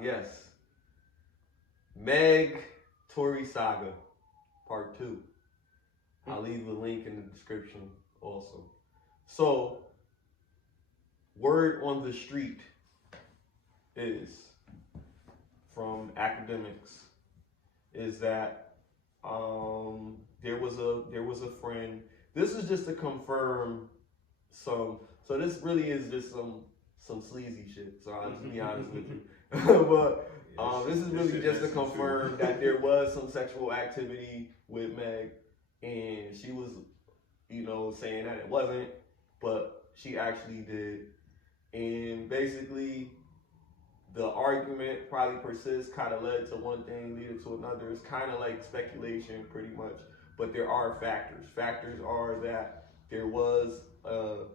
Yes. Meg, Tory saga, part 2. I'll leave a link in the description also. So, word on the street is, from academics, is that there was a friend. This is just to confirm some. So this really is just some sleazy shit. So I'll just be honest with you. But this is really just to confirm that there was some sexual activity with Meg, and she was, saying that it wasn't, but she actually did. And basically, the argument probably persists, kind of led to one thing, leading to another. It's kind of like speculation, pretty much. But there are factors. Factors are that there was a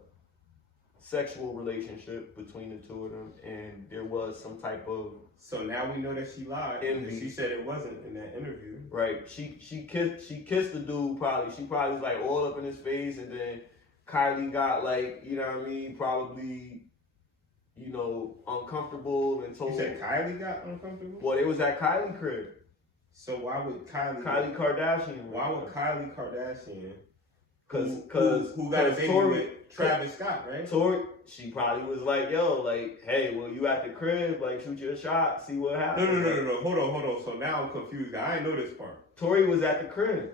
sexual relationship between the two of them, and there was some type of. So now we know that she lied. Envy. She said it wasn't in that interview. Right. She kissed the dude. Probably she was like all up in his face, and then Kylie got like, probably. Uncomfortable and told. You said Kylie got uncomfortable? Well, it was at Kylie crib. So why would Kylie Kardashian? Why would Kylie Kardashian? Because who got a baby with Travis Scott, right? Tory, she probably was like, yo, like, hey, well, you at the crib, like, shoot your shot, see what happens. No. Hold on. So now I'm confused. I didn't know this part. Tory was at the crib.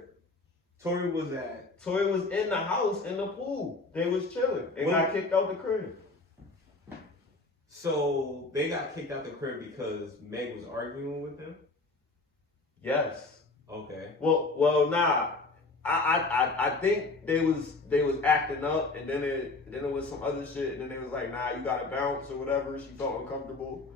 Tory was in the house, in the pool. They was chilling. They got kicked out the crib. So they got kicked out the crib because Meg was arguing with them? Yes. Okay. Well, nah. I think they was acting up, and then it was some other shit, and then they was like, nah, you gotta bounce or whatever. She felt uncomfortable.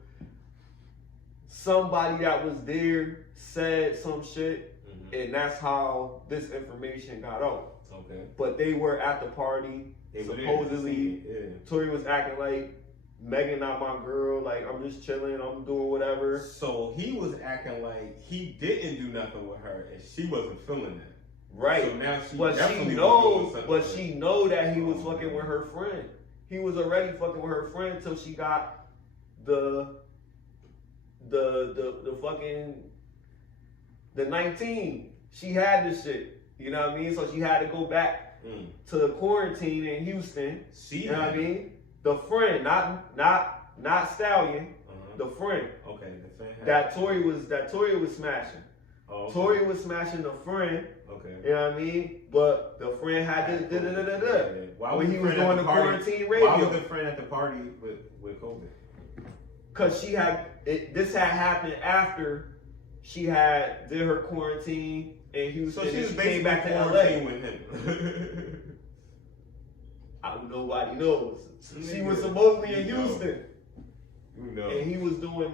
Somebody that was there said some shit, and that's how this information got out. Okay. But they were at the party. Supposedly, Tory was acting like, Meghan not my girl, like, I'm just chilling, I'm doing whatever. So he was acting like he didn't do nothing with her, and she wasn't feeling that. Right. So now she know that he was fucking with her friend. He was already fucking with her friend till she got the fucking the 19. She had this shit. You know what I mean? So she had to go back to the quarantine in Houston. You know what I mean? The friend, not Stallion, the friend. Okay, the friend. That Tory was smashing. Oh, okay. Tory was smashing the friend. Okay. You know what I mean? But the friend had to Why when he was doing the quarantine radio. Why was the friend at the party with COVID? Cause this had happened after she did her quarantine in Houston. So she was came back to LA with him. Nobody knows. She was supposedly in Houston. You know. And he was doing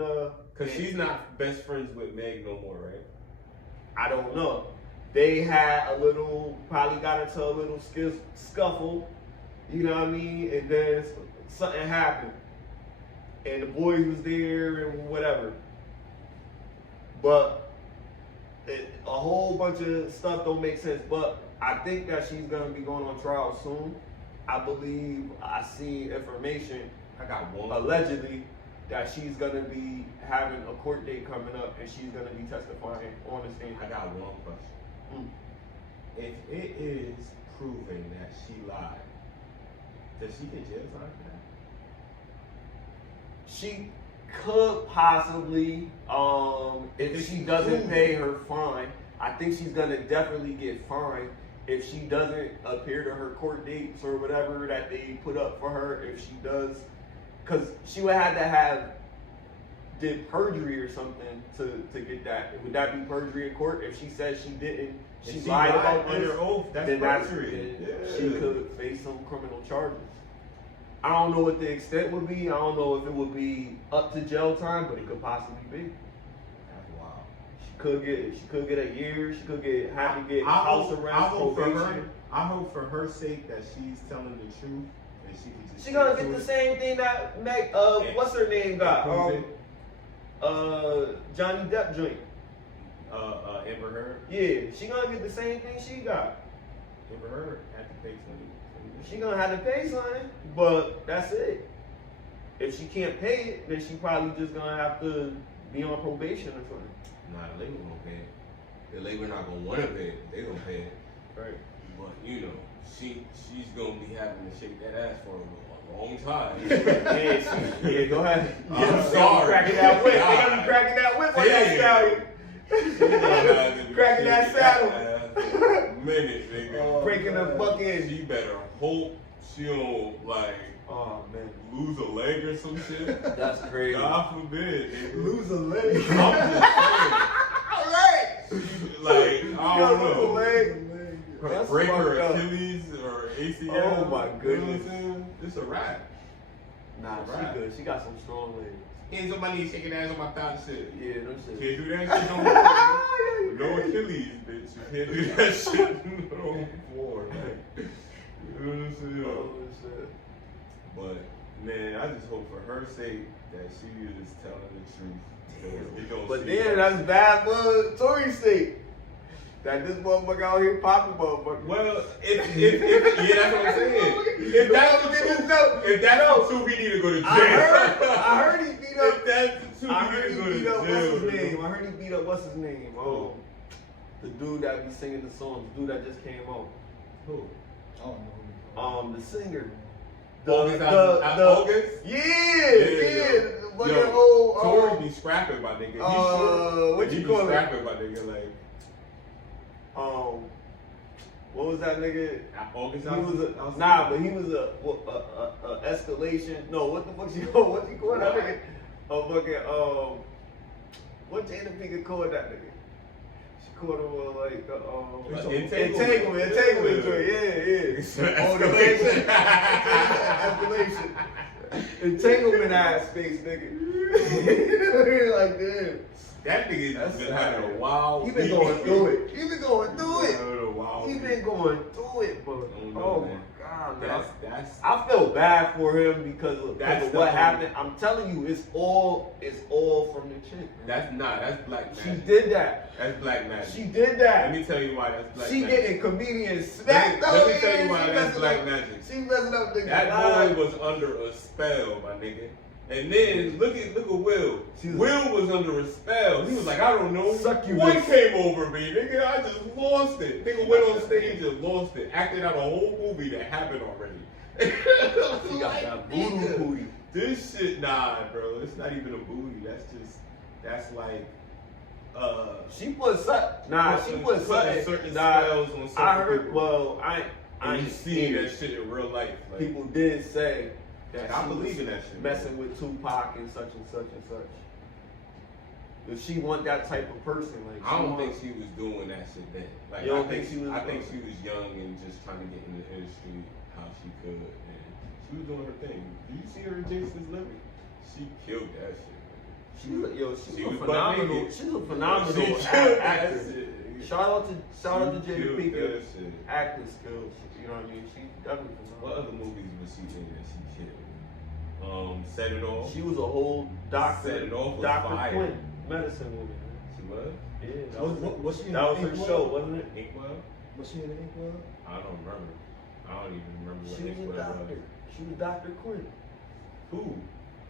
Cause she's not best friends with Meg no more, right? I don't know. They had probably got into a little scuffle, you know what I mean? And then something happened. And the boys was there and whatever. But a whole bunch of stuff don't make sense. But I think that she's going to be going on trial soon. I believe I see information, allegedly, that she's going to be having a court date coming up and she's going to be testifying on the stand. I got one question. If it is proven that she lied, does she get jail time for that? She could possibly, if she doesn't pay her fine, I think she's going to definitely get fined. If she doesn't appear to her court dates or whatever that they put up for her, if she does, because she would have to did perjury or something to get that. Would that be perjury in court? If she says she didn't, she lied about this, under oath, that's perjury. She could face some criminal charges. I don't know what the extent would be. I don't know if it would be up to jail time, but it could possibly be. That's wild. She could get a year. She could have to get house arrest, probation. I hope for her sake that she's telling the truth and she can just. She gonna get the same thing that Meg. What's her name got? Johnny Depp joint. Amber Heard. Yeah, she gonna get the same thing she got. Amber Heard had to pay 20. She gonna have to pay something, but that's it. if she can't pay it, then she probably just gonna have to be on probation or something. Nah, the label gonna pay it. The label not gonna wanna pay it. They gonna pay it. Right. But you know, she's gonna be having to shake that ass for a long time. Yeah, go ahead. I'm sorry. Cracking that whip. They God. gonna be cracking that whip on that stallion. Cracking that saddle. Minute, nigga. Breaking the bucket. She better hope she don't like Oh man, lose a leg or some shit. that's crazy. God forbid. Nigga. Lose a leg. I'm just saying. Alright. Like, I don't Lose a know. leg. Break That's her fucked up. Achilles or ACL. Oh my You know goodness. what I'm saying? It's a wrap. Nah, she Right. good. She got some strong legs. Hands on my knees, shaking ass on my thigh shit. Yeah, no shit. Can't do that shit no more. No Achilles, bitch. You can't do that shit no more. Like, you know what I'm saying? Oh shit. But man, I just hope for her sake that she is telling the truth. We gonna But see then that. that's bad for Tory state. That this motherfucker out here popping motherfucker. Well, if yeah, that's what I'm saying. If that's the truth, if that's the truth, we need to go to jail. I heard he beat up. If that's the truth, I heard we he need to go to beat up. jail. What's his bro. name? I heard he beat up. What's his name? Oh, the dude that be singing the songs. The dude that just came out. Who? I don't know. The singer. August. Yeah. Yo, Fucking old. Tory be scrapping, my nigga. What He you be call it? scrapping, my nigga. Like What was that nigga? August. He was but he was a escalation. No, what the fuck she called? What you call that nigga? A fucking what Jada Pinkett called that nigga? She called him entanglement joint. Yeah. Escalation. Entanglement ass space nigga. Like damn. That nigga That's been sad. having a wild. He been going through it. He been going through it. Having a wild He week. been going through it, but oh my man. god, man. That's I feel bad for him because of That's what the happened. I'm telling you, it's all from the chick. Man. that's black She magic. did that. That's black magic. She did Let that. me tell you why that's black She magic. getting comedians smacked Let up. me tell you why She that's messing black up- magic. She messing up the That boy was under a spell, my nigga. And then look at Will. Will was under a spell. He was like, I don't know. Succubus. One came over me, nigga. I just lost it. Nigga went on stage and lost it. Acted out a whole movie that happened already. She got that voodoo booty. This shit, nah, bro. It's not even a booty. That's like, She put something. She put something. certain Nah, spells on certain I heard. people. Well, I And you ain't seen that shit in real life. Like, People did say that I she believe was in that shit. messing with Tupac and such and such and such. If she want that type of person, like I don't think she was doing that shit then. Like, You don't I think she was I think doing she was young and just trying to get in the industry how she could, and she was doing her thing. Do you see her in Jason's Living? She killed that shit. she was She was phenomenal. butt naked. She's a phenomenal She killed that actress. shit. Shout out to Jada killed Pinkett that shit. acting skills. You know what I mean? She definitely What phenomenal. other movies was she in that she killed? Set It Off. She was a whole doctor. Set It Off was Dr. fire. Quinn, medicine woman. She was? Yeah, that Was was she in that was the her Inkwell? show, wasn't it? Inkwell? Was she in the Inkwell? I don't remember. I don't even remember what She was a Inkwell doctor. was. She was Dr. Quinn. Who?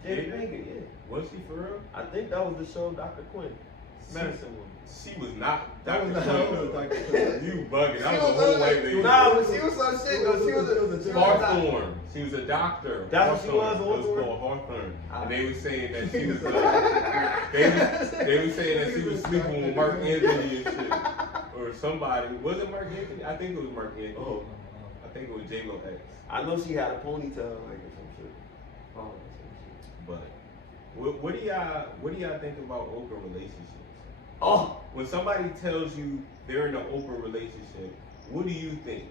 Jada Pinkett, yeah. Was she for real? I think that was the show Dr. Quinn. Medicine woman. She was not That Dr. was Quinn. not- that was though. Dr. Quinn. You bugging. I She was a was whole a- white lady. Nah, but she was some shit though. She was a Hawthorne. She was a doctor. That's what she was, It was Hawthorne? called Hawthorne. Ah. And they were saying that she was they were saying that she was sleeping with Mark Anthony and shit. Or somebody. Was it Mark Anthony? I think it was Mark Anthony. Oh. I think it was J-Lo X. I know she had a ponytail like or some shit. Oh, some shit. But what do y'all think about open relationships? Oh, When somebody tells you they're in an open relationship, what do you think?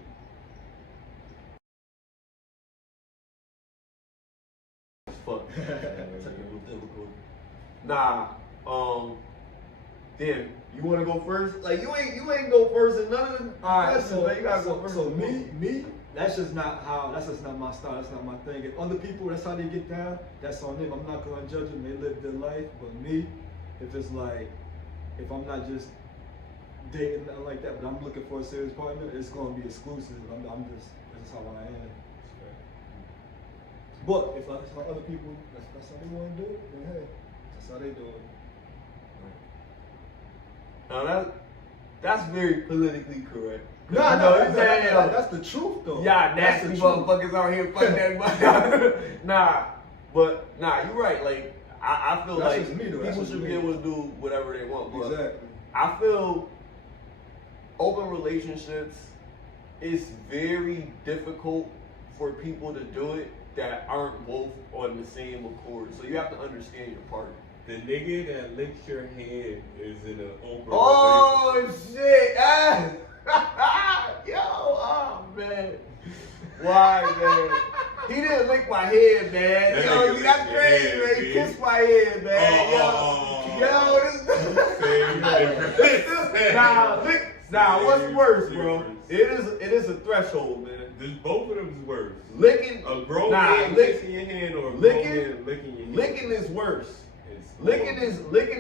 fuck. Technical difficulty. Nah. Damn. You want to go first? Like you ain't go first in none of the questions. Man. You gotta go first. So me, that's just not my style. That's not my thing. If other people, that's how they get down. That's on them. I'm not gonna judge them. They live their life. But me, if it's like, if I'm not just dating nothing like that, but I'm looking for a serious partner, it's gonna be exclusive. I'm just, that's how I am. But if that's how other people, that's how they want to do it, then hey, that's how they do it. Now that's very politically correct. Nah, You know what I'm no, saying? that's the truth though. Y'all That's nasty the truth. motherfuckers out here fucking everybody. Nah, you're right. Like I feel That's like just me, though. That's people just should me. be able to do whatever they want. But Exactly. I feel open relationships is very difficult for people to do it that aren't both on the same accord. So you have to understand your partner. The nigga that licks your hand is in an open Oh shit! Yo, oh man. Why, man? He didn't lick my head, man. That Yo, nigga you got licked your crazy, head, man. He dude. kissed my head, man. Nah, what's worse, bro? It is a threshold, man. Both of them is worse. Licking, A grown nah, man kissing your hand or a grown man licking your hand. licking is worse. It's Licking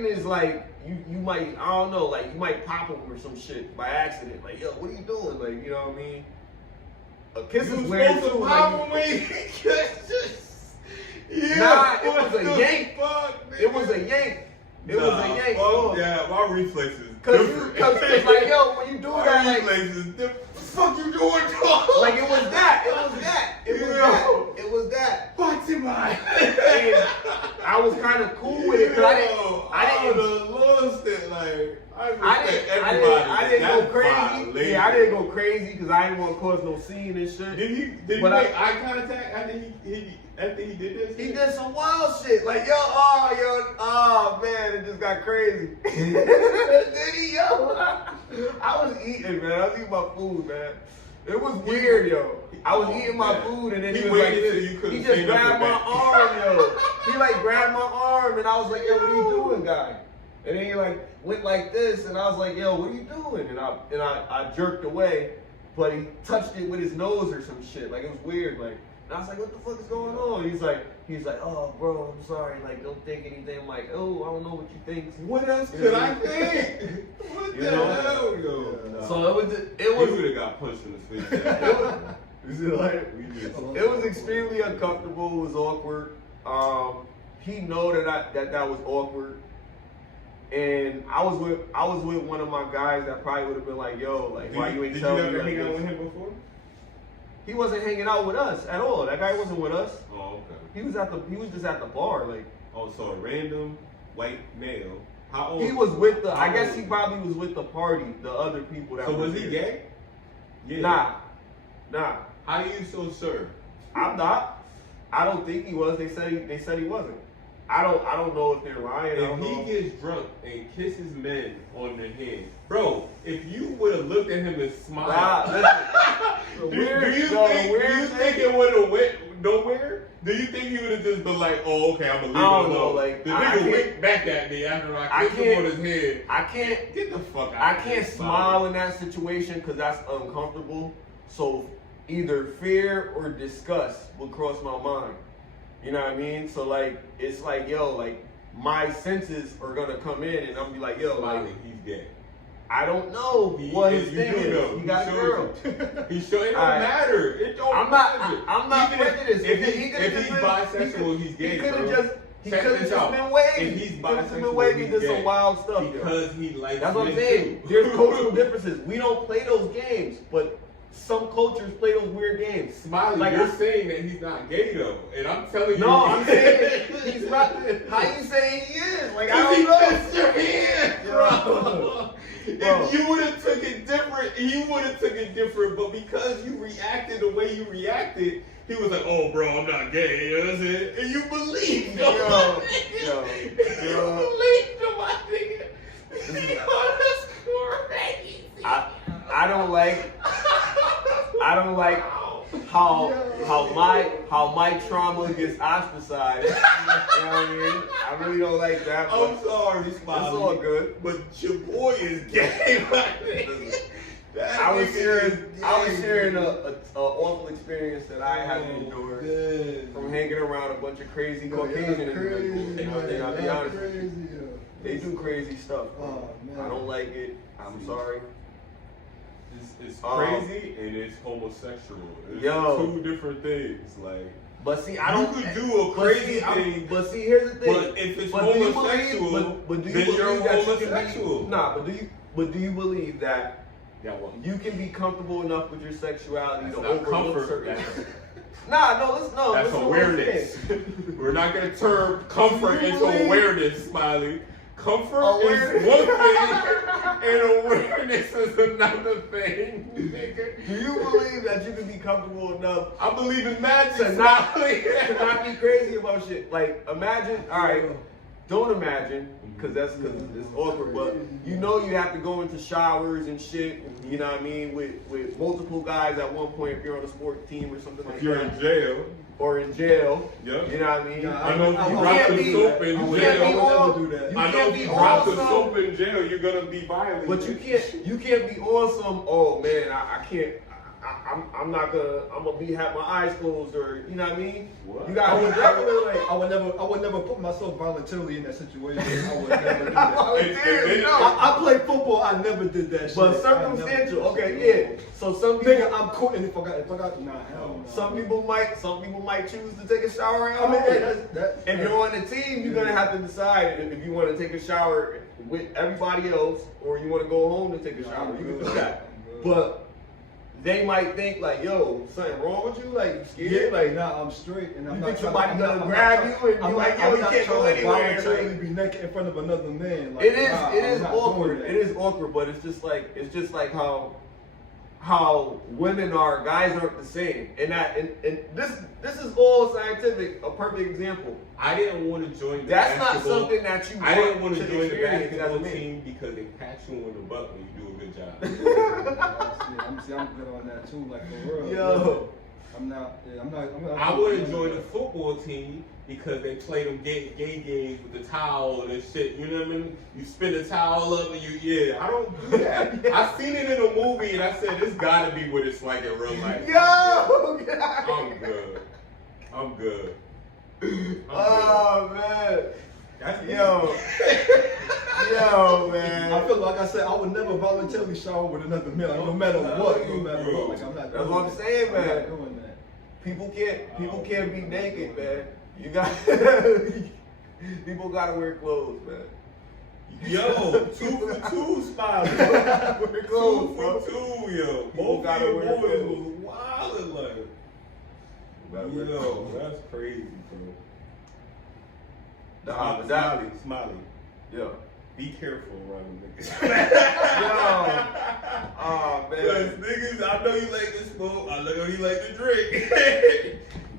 is like you might, I don't know, like you might pop him or some shit by accident. Like, yo, what are you doing? Like, you know what I mean? A kiss You is was weird supposed too. to pop Like, him when he kisses. Nah, it was a yank. Fuck, it was a yank. It was a yank. Fuck Oh. yeah, my reflexes. Cause it's like, yo, when you do my that, like, reflexes different. What the fuck you doing, dog? like it was that. It was that. Fatima. And I was kind of cool with it, cause I didn't lost it. Like, I didn't go crazy. Yeah, I didn't go crazy because I didn't want to cause no scene and shit. Did he make eye contact after he did this? He did some wild shit. Like, oh man, it just got crazy. Did he, yo? I was eating, man. I was eating my food, man. It was weird, yo. I was eating my food and then he was like this. He just grabbed my arm, yo. He like grabbed my arm and I was like, yo, what are you doing, guy? And then he like went like this and I was like, yo, what are you doing? And I jerked away, but he touched it with his nose or some shit. Like, it was weird, like. And I was like, what the fuck is going on? He's like, oh, bro, I'm sorry. Like, don't think anything. I'm like, oh, I don't know what you think. What else could I think? What the hell, yo? No. So it We was would have got punched in the face. it was extremely uncomfortable. It was awkward. He know that was awkward. And I was with one of my guys that probably would have been like, yo, like, why you ain't telling me? Did you ever like hang out this? with him before? He wasn't hanging out with us at all. That guy wasn't with us. Oh, okay. He was just at the bar, like. Oh, so a random white male. How old? He was with the. I guess he probably was with the party, the other people that. So was there. he gay? Yeah. Nah. How do you so sure? I'm not. I don't think he was. They said he wasn't. I don't know if they're lying. If he gets drunk and kisses men on the hand, bro, if you would have looked at him and smiled, do you think it would have went nowhere? Do you think he would have just been like, oh, okay, I'm gonna leave it alone? Like, the nigga went back at me after I kissed him on his head. I can't Get the fuck out. I can't smile in that situation because that's uncomfortable. So either fear or disgust would cross my mind. You know what I mean? So like, it's like, yo, like my senses are gonna come in and I'm gonna be like, yo, like, he's gay. I don't know what his thing is. He got a girl. He sure it don't matter. It don't matter. I'm not prejudiced. If he's bisexual, he's gay. He could have just been wavy. If he's He could have just been bisexual, wavy. he's Did some gay. wild stuff. Because he likes. That's what I'm men saying. too. There's cultural differences. We don't play those games, but some cultures play those weird games. Smiley, like, you're saying that he's not gay though, and I'm telling you. No, I'm saying he's not. How you saying he is? Like, I don't know. Kissed your hand, bro. If you would have took it different, he would have took it different. But because you reacted the way you reacted, he was like, "Oh, bro, I'm not gay." You know what I'm saying? And you believed him. You believed him, my nigga. That's crazy. I don't like how my trauma gets ostracized. You know what I mean? I really don't like that. I'm sorry, Smiley. It's all good. But your boy is gay, my nigga. I was sharing a awful experience that I had to endure from hanging around a bunch of crazy Caucasian individuals. You know, I'll be honest with you. They do crazy stuff. I don't like it. I'm sorry. It's crazy and it's homosexual. It's yo, two different things. Like, But see, I don't. You could do a crazy thing. But see, here's the thing. But if it's But do you homosexual, believe- but do you then believe you're that you can be- homosexual. Nah, but do you believe that Yeah, well, you can be comfortable enough with your sexuality that's to not overlook comfort. certain? That's, That's that's awareness. We're not gonna turn comfort into awareness, Smiley. Comfort is one thing, and awareness is another thing, nigga. Do you believe that you can be comfortable enough I believe in magic, to not, Smiley. to not be crazy about shit? Like, imagine, alright, don't imagine, because it's awkward, but you know you have to go into showers and shit, you know what I mean, with multiple guys at one point if you're on a sport team or something like If you're that. in jail, Or in jail, Yep. you know what I mean? I know if you You drop can't the be- soap in you can't be jail. all- do that. you I know can't if be you drop the awesome. soap in jail, you're gonna be violent. But you can't be awesome. Oh man, I can't. I'm not gonna. I'm gonna have my eyes closed, or you know what I mean. What? You gotta be regular, like. I would never put myself voluntarily in that situation. I would never do that. And- No. I played football. I never did that shit. But I never circumstantial. did Okay, that shit. yeah. So some people, Nigga, I'm cool. And if I got, nah, hell no. some people might choose to take a shower at I mean, home. hey, that's If you're on the team, you're gonna have to decide if you want to take a shower with everybody else, or you want to go home and take a shower. You can do that. But they might think like, yo, something wrong with you? Like, you scared? Like, nah, I'm straight, and I'm you not think trying- somebody I'm gonna not- grab I'm you not- and be I'm like, not- yo, I'm you not can't go trying to anywhere? voluntarily Like, be naked in front of another man. Like, it is nah, it I'm is not doing awkward. that. It is awkward, but it's just like how women are, guys aren't the same. And this is all scientific, a perfect example. I didn't want to join the That's not basketball. something that you I didn't want to to join the experience as a basketball man. team because they pat you on the butt when you do a good job. I'm good on that too, like for real. Yo. I'm not. I would have joined the football team because they play them gay games with the towel and shit. You know what I mean? You spin the towel up and I don't do that. I seen it in a movie and I said, this gotta be what it's like in real life. Yo! I'm good. I'm good. Oh man. That's Yo. Yo, man. I feel like I said I would never voluntarily shower with another man, like, no matter what. No matter what. Like I'm not. That's doing what I'm that. saying, I'm man. not doing that. People can't be naked, man. You got people gotta wear clothes, man. Yo, 2 for 2 Smiley. Wear 2 clothes, for bro. 2, yo. People Both of gotta your wear boys clothes. was wildin' like. Gotta wear Yo, clothes. that's crazy, bro. Nah, but that, Smiley. yo. Be careful around niggas. Yo. Oh, Cause man. niggas, I know you like to smoke, I know you like to drink.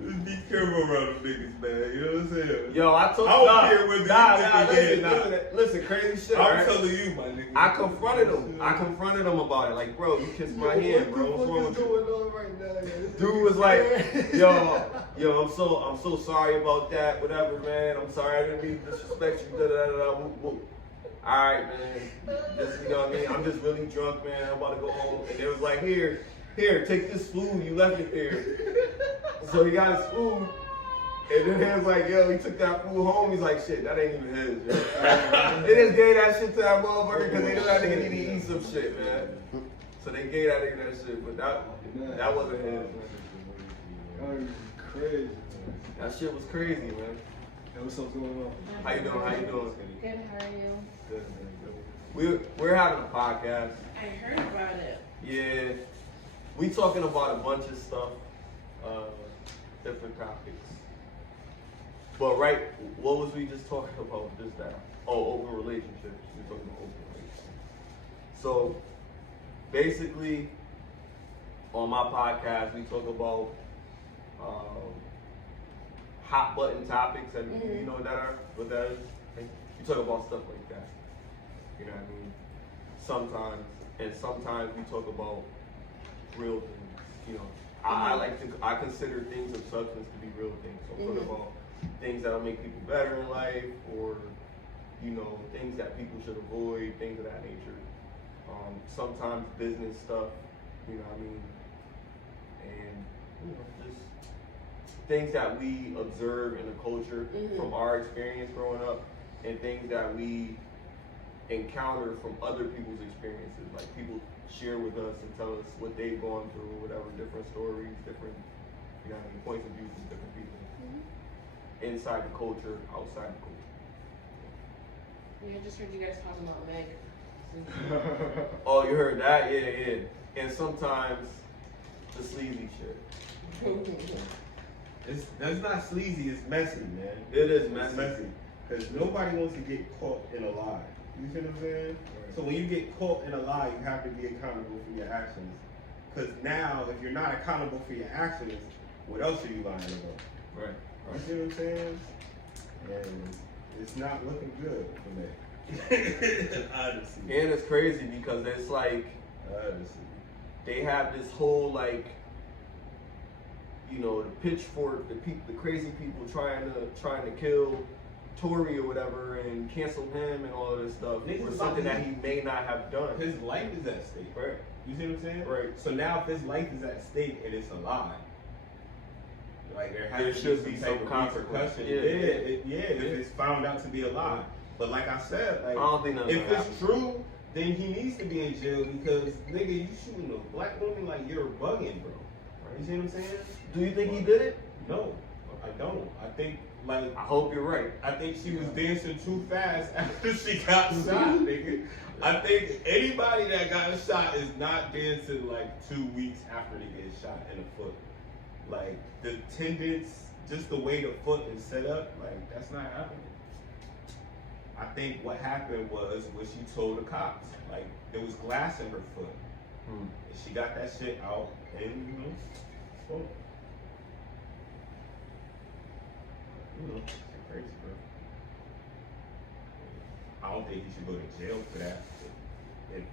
Just be careful around them niggas, man. You know what I'm saying? Yo, I told I don't care whether you think they did or not. listen, crazy shit, I'm right? telling you, my nigga. I confronted him about it. Like, bro, you kissed my hand, bro. What's wrong with you? going on right now? This Dude was like, yo, I'm so sorry about that. Whatever, man. I'm sorry. I didn't mean to disrespect you. Da da da da. Whoop, whoop. All right, man. Just, you know what I mean? I'm just really drunk, man. I'm about to go home. And they was like, here, take this food. You left it there. So he got his food. And then he was like, yo, he took that food home. He's like, shit, that ain't even his, yo. They just gave that shit to that motherfucker because they knew that nigga needed to eat some shit, man. So they gave that nigga that shit, but that wasn't his. is crazy. That shit was crazy, man. Hey, what's up going on? How you doing? How you doing? Good, how are you? Good, man. We're having a podcast. I heard about it. Yeah, we talking about a bunch of stuff, different topics. But right, what was we just talking about? Just that? Oh, open relationships. We're talking about open relationships. So basically, on my podcast, we talk about hot button topics. And you know what that is? We talk about stuff like that. You know what I mean? Sometimes we talk about real things. You know, I consider things of substance to be real things. So talk about things that'll make people better in life, or you know, things that people should avoid, things of that nature. Sometimes business stuff. You know what I mean? And you know, just things that we observe in the culture from our experience growing up, and things that we encounter from other people's experiences. Like people share with us and tell us what they've gone through, whatever, different stories, different, you know, points of view from different people. inside the culture, outside the culture. Yeah, I just heard you guys talking about Meg. Oh, you heard that? Yeah. And sometimes the sleazy shit. That's not sleazy, it's messy, man. It is It's messy. messy. Because nobody wants to get caught in a lie. You see what I'm saying? Right. So when you get caught in a lie, you have to be accountable for your actions. Because now, if you're not accountable for your actions, what else are you lying about? Right. You see what I'm saying? And it's not looking good for me. Honestly. And it's crazy because it's like Honestly. they have this whole like, you know, the pitchfork, the crazy people trying to kill Tory or whatever and cancel him and all of this stuff Niggas for about something to- that he may not have done. His life is at stake. Right. You see what I'm saying? Right. So now if his life is at stake and it's a lie, like there There has to should be be some some type of consequence. repercussion. Yeah. If it's found out to be a lie. But like I said, like I don't think nothing if gonna it's happen. true, then he needs to be in jail because nigga, you shooting a black woman like you're bugging, bro. You see what I'm saying? Do you think he did it? No, I don't. I think like I hope you're right. I think she was dancing too fast after she got shot, nigga. I think anybody that got shot is not dancing like 2 weeks after they get shot in the foot. Like the tendons, just the way the foot is set up, like that's not happening. I think what happened was what she told the cops. Like there was glass in her foot. And she got that shit out and spoke. It's crazy, bro. I don't think he should go to jail for that. If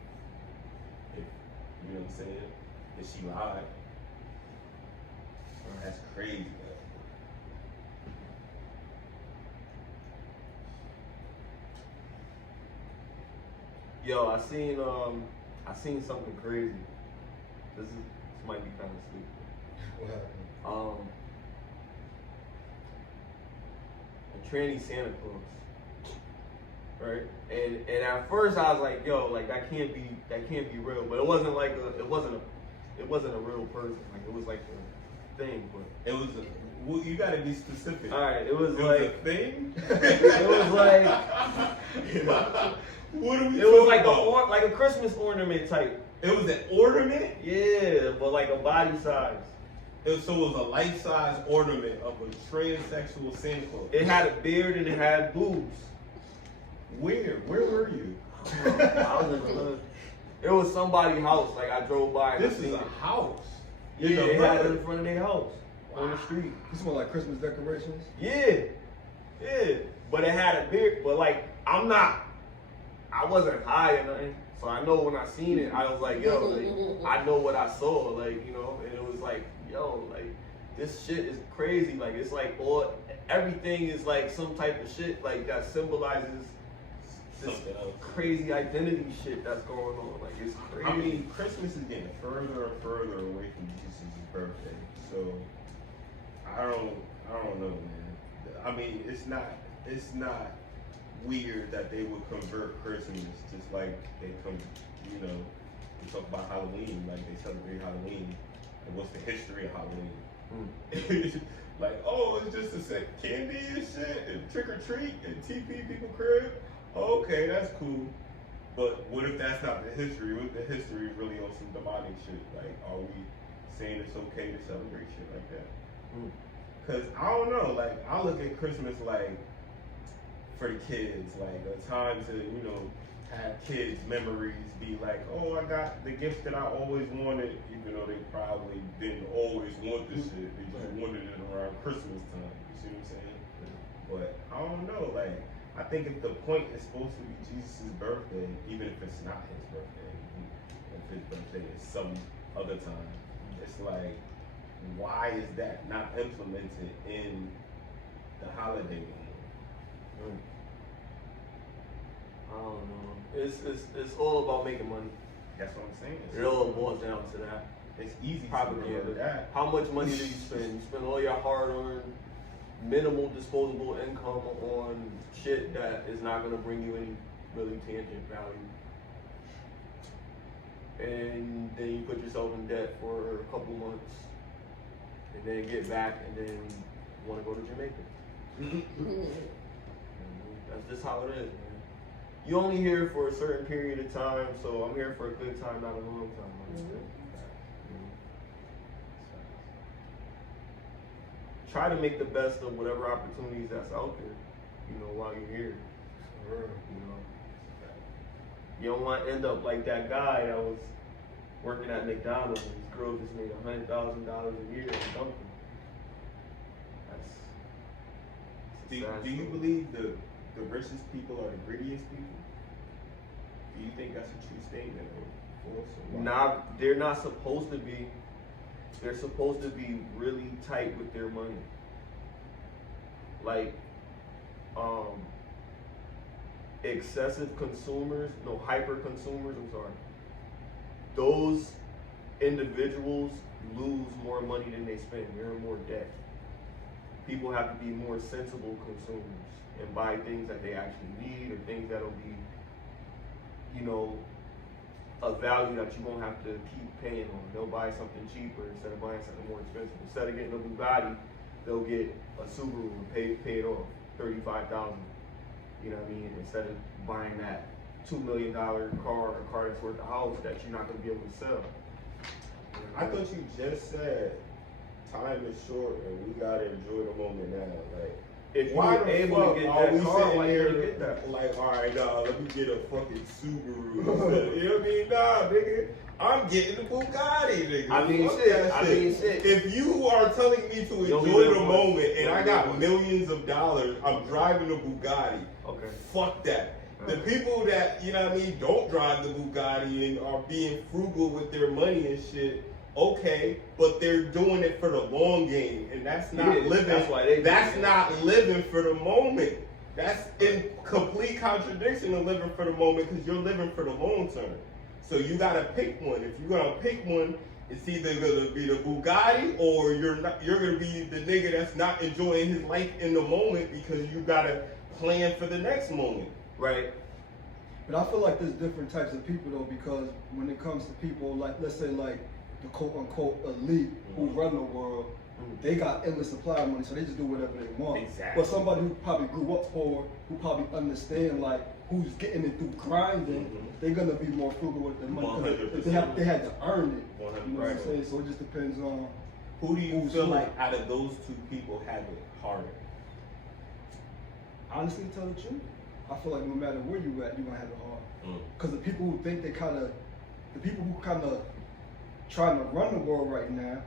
you know what I'm saying? If she lied. That's crazy, man. Yo, I seen something crazy. This might be kind of stupid. What happened? A tranny Santa Claus, right? And at first I was like, yo, like that can't be real. But it wasn't a real person. Like it was like a thing. But It was well, you gotta be specific. all right, it was It like was a thing? it was like What are we it was like talking like a Christmas ornament type. It was an ornament? Yeah, but like a body size. So it was a life-size ornament of a transsexual Santa Claus. It had a beard and it had boobs. Where were you? I was in the hood. It was somebody's house. Like I drove by. And This I is seen a it. house. Yeah, In the they had it hood. in front of their house on the street. This one like Christmas decorations. Yeah. But it had a beard. But like I wasn't high or nothing. So I know when I seen it, I was like, yo, like, I know what I saw, like, you know, and it was like, yo, like, this shit is crazy. Like, it's like everything is like some type of shit, like, that symbolizes this Something else. crazy identity shit that's going on. Like, it's crazy. I mean, Christmas is getting further and further away from Jesus' birthday. So I don't know, man. I mean, it's not weird that they would convert Christmas just like they we talk about Halloween, like they celebrate Halloween. And what's the history of Halloween? Like, oh, it's just to set candy and shit and trick or treat and TP people crib. Oh, okay, that's cool. But what if that's not the history? What if the history is really on some demonic shit? Like, are we saying it's okay to celebrate shit like that? Because I don't know, like, I look at Christmas like, for the kids, like a time to, have kids' memories be like, oh, I got the gift that I always wanted, even though they probably didn't always want this shit. They just wanted it around Christmas time. You see what I'm saying? But I don't know, like, I think if the point is supposed to be Jesus' birthday, even if it's not his birthday, if his birthday is some other time, it's like, why is that not implemented in the holiday anymore? I don't know. It's all about making money. That's what I'm saying. It all boils down to that. It's easy to Propaganda. remember that. How much money do you spend? You spend all your hard-earned, minimal disposable income on shit that is not going to bring you any really tangent value. And then you put yourself in debt for a couple months, and then get back, and then want to go to Jamaica. That's just how it is, man. You only here for a certain period of time, so I'm here for a good time, not a long time. Try to make the best of whatever opportunities that's out there, while you're here. You don't want to end up like that guy that was working at McDonald's and his girl just made $100,000 a year or something. Do you believe the richest people are the greediest people? Do you think that's a true statement? Nah, they're not supposed to be. They're supposed to be really tight with their money. Like, excessive consumers, hyper consumers, those individuals lose more money than they spend. They're in more debt. People have to be more sensible consumers and buy things that they actually need, or things that'll be, a value that you won't have to keep paying on. They'll buy something cheaper instead of buying something more expensive. Instead of getting a Bugatti, they'll get a Subaru and pay it off, $35,000. You know what I mean? Instead of buying that $2 million car, a car that's worth a house that you're not gonna be able to sell. I thought you just said time is short and we gotta enjoy the moment now. Like, if you're able to get that car, why you gonna get that? Like, all right, let me get a fucking Subaru. You know what I mean? Nah, nigga, I'm getting the Bugatti, nigga. I mean, shit. If you are telling me to enjoy the moment and I got millions of dollars, I'm driving a Bugatti. Okay. Fuck that. The people that, don't drive the Bugatti and are being frugal with their money and shit, okay, but they're doing it for the long game, and that's not living. That's not living for the moment. That's in complete contradiction of living for the moment, because you're living for the long term. So you gotta pick one. If you're gonna pick one, it's either gonna be the Bugatti or you're gonna be the nigga that's not enjoying his life in the moment because you gotta plan for the next moment. Right. But I feel like there's different types of people though, because when it comes to people like, let's say like the quote unquote elite who run the world, they got endless supply of money, so they just do whatever they want. Exactly. But somebody who probably grew up poor, who probably understand like who's getting it through grinding, they're gonna be more frugal with their money because they had to earn it. 100%. You know what I'm saying? So it just depends on who do you feel like out of those two people have it harder? Honestly, to tell the truth, I feel like no matter where you at, you're gonna have it hard. Because the people who think the people who kind of trying to run the world right now,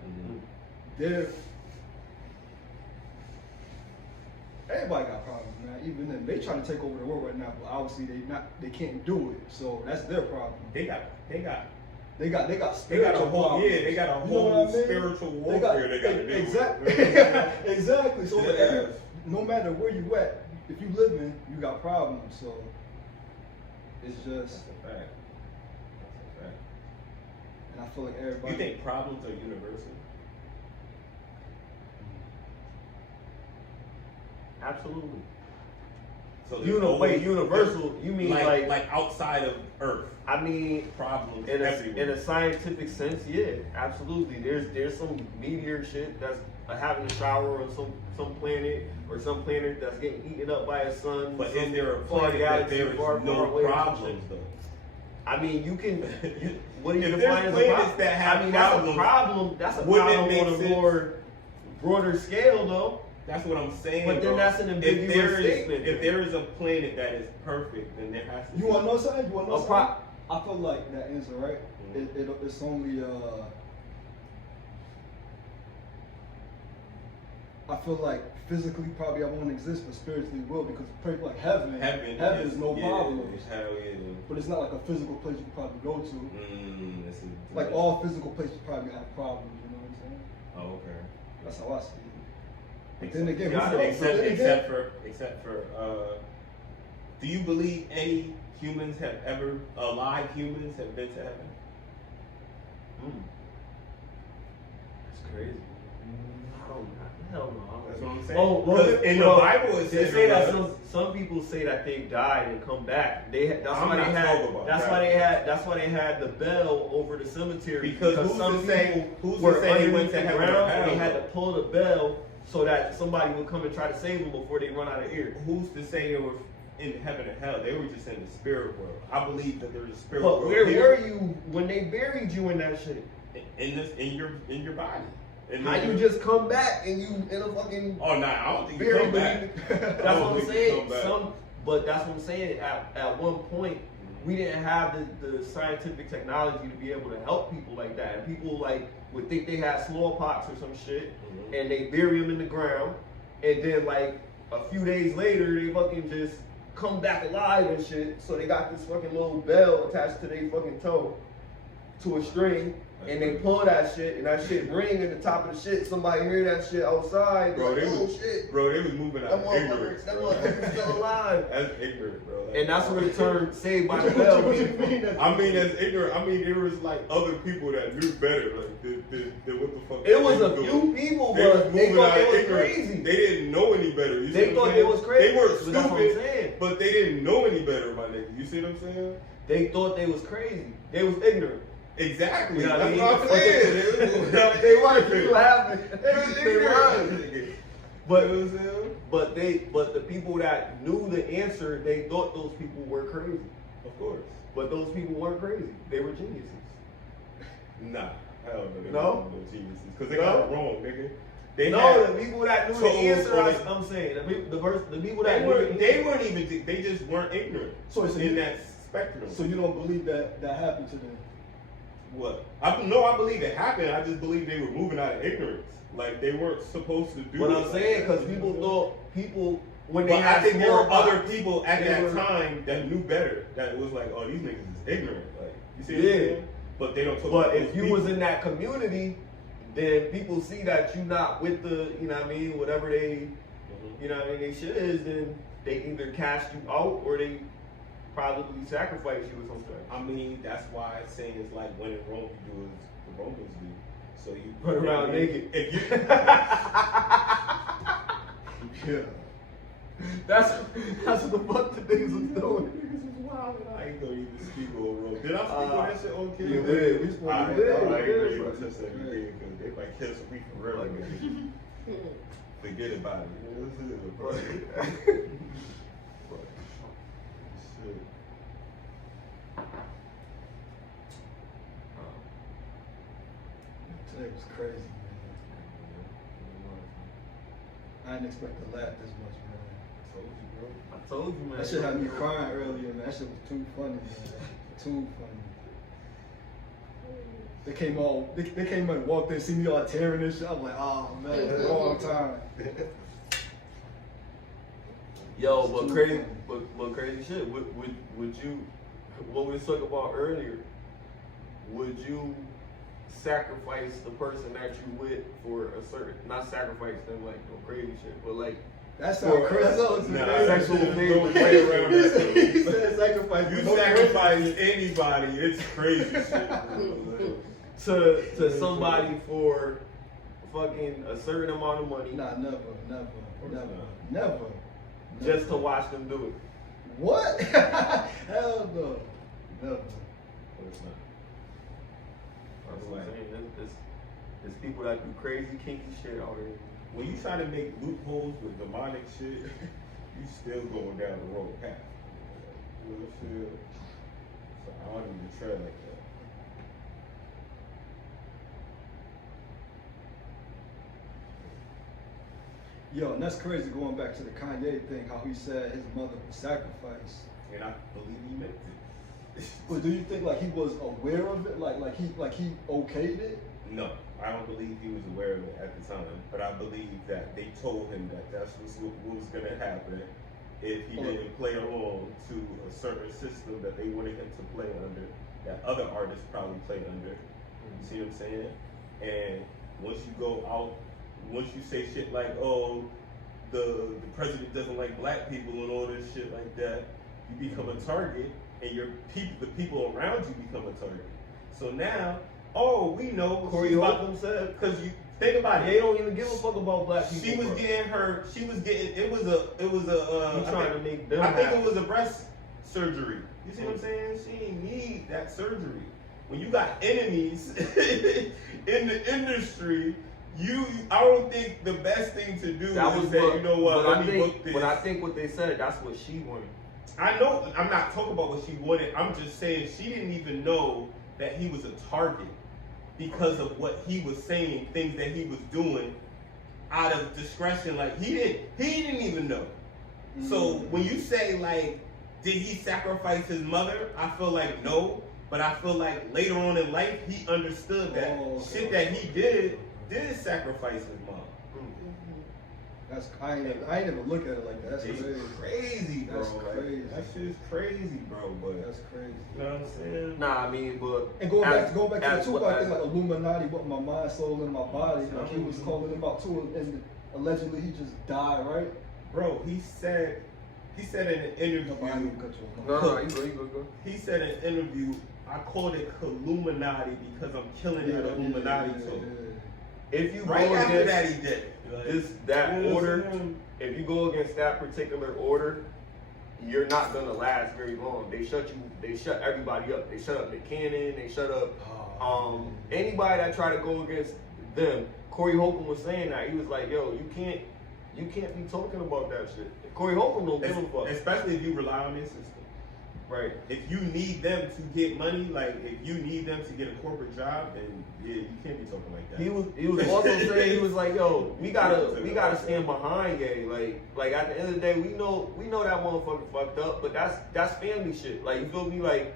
everybody got problems, man. Even them, they trying to take over the world right now, but obviously they can't do it. So that's their problem. They got spiritual problems. They got a whole spiritual warfare they got to do. Exactly. Exactly. So no matter where you at, if you living, you got problems. So it's just. That's a fact. And I feel like everybody. You think problems are universal? Absolutely. So universal, you mean like outside of Earth? I mean, problems in everywhere. a scientific sense, yeah, absolutely. There's some meteor shit that's having a shower on some planet, or some planet that's getting eaten up by a sun. But is there a planet that there is no problems though? I mean, what do you if define as a problem? That have problems, that's a problem on a more broader scale, though. That's what I'm saying. But then that's an ambiguous statement. If there is a planet that is perfect, then there has to be. You want to know something? I feel like that answer, right? It's only. I feel like physically probably I won't exist, but spiritually will, because like heaven is no problem. Hell yeah. But it's not like a physical place you can probably go to. Like all physical places probably have problems. You know what I'm saying? Oh, okay. That's how I see it. But then again, except for, do you believe any humans alive humans have been to heaven? That's crazy. Hell no. That's what I'm saying. Oh, well, in the Bible it says that some people say that they've died and come back. That's why they had the bell over the cemetery, because some people were they went to underneath the heaven ground, or hell? and they had to pull the bell so that somebody would come and try to save them before they run out of air. Who's to say they were in heaven and hell? They were just in the spirit world. I believe that there's a spirit But world. where here. were you when they buried you in that shit? In your body. How you just come back and you in a fucking Oh nah, I don't think you buried? come back. That's I what don't I'm think you saying. come back. But that's what I'm saying. At one point, we didn't have the scientific technology to be able to help people like that. And people like would think they had smallpox or some shit, and they bury them in the ground, and then like a few days later, they fucking just come back alive and shit. So they got this fucking little bell attached to their fucking toe to a string. And they pull that shit, and that shit ring at the top of the shit. Somebody hear that shit outside, Bro, like, they oh was, shit. Bro, they was moving out That of ignorance. that Bro. motherfucker's still alive. That's ignorant, bro. And that's where the term saved by the bell. What you mean? I mean, that's ignorant. I mean, there was like other people that knew better. Like, what the fuck? It was they a doing. few people, They was but they moving thought out they of was ignorance. crazy. They didn't know any better. You see They what thought I'm they saying? was crazy. They weren't That's what I'm stupid, saying. but they didn't know any better, my nigga. You see what I'm saying? They thought they was crazy. They was ignorant. Exactly. You know what I That's mean? what I'm saying. They was moving out of They want to ignorance. keep laughing. They was They ignorant. was. But, you know what I'm saying? But the people that knew the answer, they thought those people were crazy. Of course. But those people weren't crazy. They were geniuses. Nah. Hell no. They No? weren't no geniuses. Because they No? got it wrong, nigga. They No, had- the people that knew the tools answer, for it. I'm saying, the people They that weren't. knew They weren't even. They just weren't ignorant. So in that spectrum. So you don't believe that happened to them? What? I believe it happened. I just believe they were moving out of ignorance. Like they weren't supposed to do. What it I'm like saying, that. because people thought when they But I had think there were smallpox, other people at they that were- time that knew better. That was like, oh, these niggas is ignorant. Like you see what I'm Yeah. saying? But they don't talk But about if those you people. was in that community, then people see that you not with the, you know what I mean, whatever they, you know what I mean, they shit is, then they either cast you out or they probably sacrifice you or something. I mean, that's why saying it's like when in Rome you do as the Romans do. So you Run around naked. If you Yeah. That's what the fuck the niggas was doing. Niggas is wild. I ain't gonna even speak on Rome. Did I speak on that shit on camera? You did. We spoke I about ain't that. gonna did. even touch that again because they might cancel me for real. Nigga. Forget about it. Yeah, this is a bro. Shit. Today was crazy, man. I didn't expect to laugh this much, man. Told you, bro. I told you, man. That shit had me crying earlier, man. That shit was too funny, man. Too funny. They came in and walked in, see me all tearing and shit. I'm like, oh man, wrong time. Yo, but crazy, but crazy shit. Would you, what we was talking about earlier? Would you sacrifice the person that you with for a certain, not sacrifice them like no crazy shit, but like That sounds crazy. That sounds Nah, crazy. sexual don't thing. play around with that. He said sacrifice. You No sacrifice anybody, it's crazy shit, bro. to somebody for fucking a certain amount of money Nah, never. just to watch them do it. What? Hell no. Never. But it's not. That's what I'm saying. There's people that do crazy kinky shit out here. When you try to make loopholes with demonic shit, you still going down the wrong path. You know what I'm saying? So I don't even tread like that. Yo, and that's crazy going back to the Kanye thing, how he said his mother was sacrificed. And I believe he meant it. But do you think like he was aware of it? Like he okayed it? No, I don't believe he was aware of it at the time. But I believe that they told him that that's what was going to happen if he didn't play along to a certain system that they wanted him to play under, that other artists probably played under. You see what I'm saying? And once you go out, once you say shit like, oh, the president doesn't like black people and all this shit like that, you become a target, and the people around you become a target. So now, oh, we know Corey she's Holcomb said, because you think about they it. don't even give a fuck about black people. She was bro. getting her. She was getting. It was a. He trying to make them I think happy. it was a breast surgery. You see what I'm saying? She didn't need that surgery. When you got enemies in the industry I don't think the best thing to do That was is say, what, you know what, but let me book this. But I think what they said, that's what she wanted. I know, I'm not talking about what she wanted. I'm just saying she didn't even know that he was a target because of what he was saying, things that he was doing out of discretion. Like he didn't even know. So when you say like, did he sacrifice his mother? I feel like no, but I feel like later on in life he understood that shit that he did sacrifice his mom. That's I ain't never look at it like that. That's It's crazy. crazy, bro. That's Like, crazy. that shit is crazy, bro. But That's crazy. you know what I'm saying? Nah, I mean, but And going back to the as Tupac what- thing, like Illuminati, what my mind, soul, and my body. Like he was calling him out too, and allegedly he just died, right? Bro, he said in an interview. No, I didn't cut you off. No, you go. He said in an interview, I called it Illuminati because I'm killing that Illuminati too. If you Right go after against that, he did. that You know what I'm order, saying? if you go against that particular order, you're not gonna last very long. They shut everybody up. They shut up Nick Cannon, they shut up anybody that try to go against them. Corey Holcomb was saying that. He was like, yo, you can't be talking about that shit. Corey Holcomb don't give a fuck. Especially if you rely on their system. Right. If you need them to get money, like if you need them to get a corporate job, then yeah, you can't be talking like that. He was also saying, he was like, yo, we gotta stand behind Ye. Like at the end of the day, we know that motherfucker fucked up, but that's family shit. Like, you feel me? Like,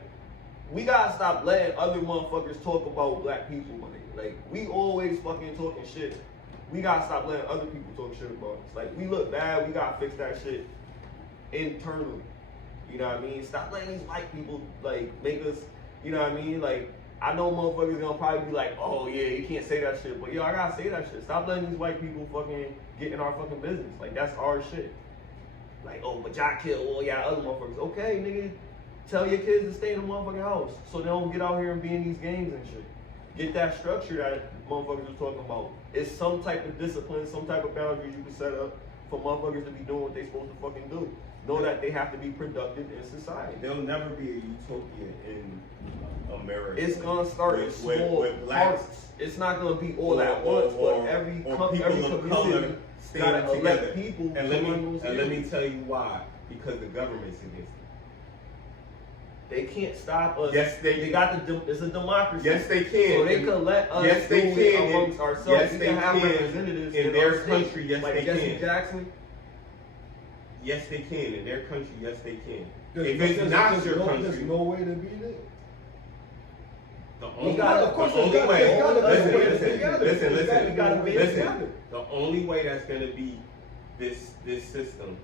we gotta stop letting other motherfuckers talk about black people, my nigga. Like, we always fucking talking shit. We gotta stop letting other people talk shit about us. Like, we look bad, we gotta fix that shit internally. You know what I mean? Stop letting these white people, like, make us, you know what I mean? Like, I know motherfuckers gonna probably be like, oh yeah, you can't say that shit. But yo, I gotta say that shit. Stop letting these white people fucking get in our fucking business. Like, that's our shit. Like, oh, but y'all kill all y'all other motherfuckers. Okay, nigga, tell your kids to stay in the motherfucking house so they don't get out here and be in these gangs and shit. Get that structure that motherfuckers was talking about. It's some type of discipline, some type of boundaries you can set up for motherfuckers to be doing what they supposed to fucking do. Know that they have to be productive in society. There'll never be a utopia in America. It's gonna start in small with blacks. parts. It's not gonna be all at once, but every community gotta elect people and to run those let me areas. tell you why. Because the government's against it. They can't stop us. Yes, they got it's a democracy. Yes, they can. So they could let us Yes, they do it can. amongst ourselves. Yes, We they can have can. representatives In in their our state. country, yes, like they Jesse can. Jackson. Yes, they can. In their country, yes, they can. There's If it's not your there's country, no way to beat it. the We only, gotta- of course, the only there's way. gotta be a way to Listen, together. listen, There's gotta be a way to listen. together. The only way that's gonna be this system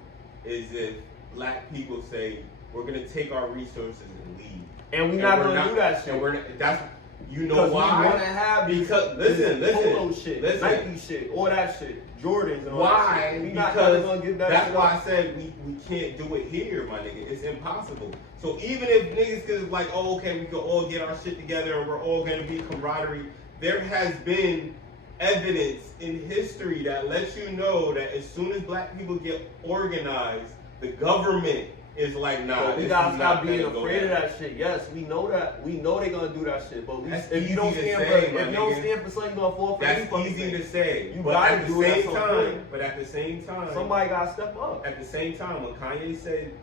is if black people say we're gonna take our resources and leave. And we're not gonna do that shit. And we're not, that's you know Because why? we wanna have because this listen, polo shit, listen. Nike shit, all that shit, Jordans and all Why? that shit. We not ever Because gonna get that that's shit why I up. said we can't do it here, my nigga. It's impossible. So even if niggas could like, oh, okay, we could all get our shit together and we're all gonna be camaraderie, there has been evidence in history that lets you know that as soon as black people get organized, the government is like, nah, But we this gotta is stop not being gonna go afraid of down. that shit. Yes, we know that. We know they gonna do that shit. But That's if you don't easy to stand say, for, my if you don't nigga. stand for something, you gonna fall for any That's fucking easy thing. to say. You but gotta at the do it at same some time, point. but at the same time, Somebody gotta step up. at the same time, when Kanye said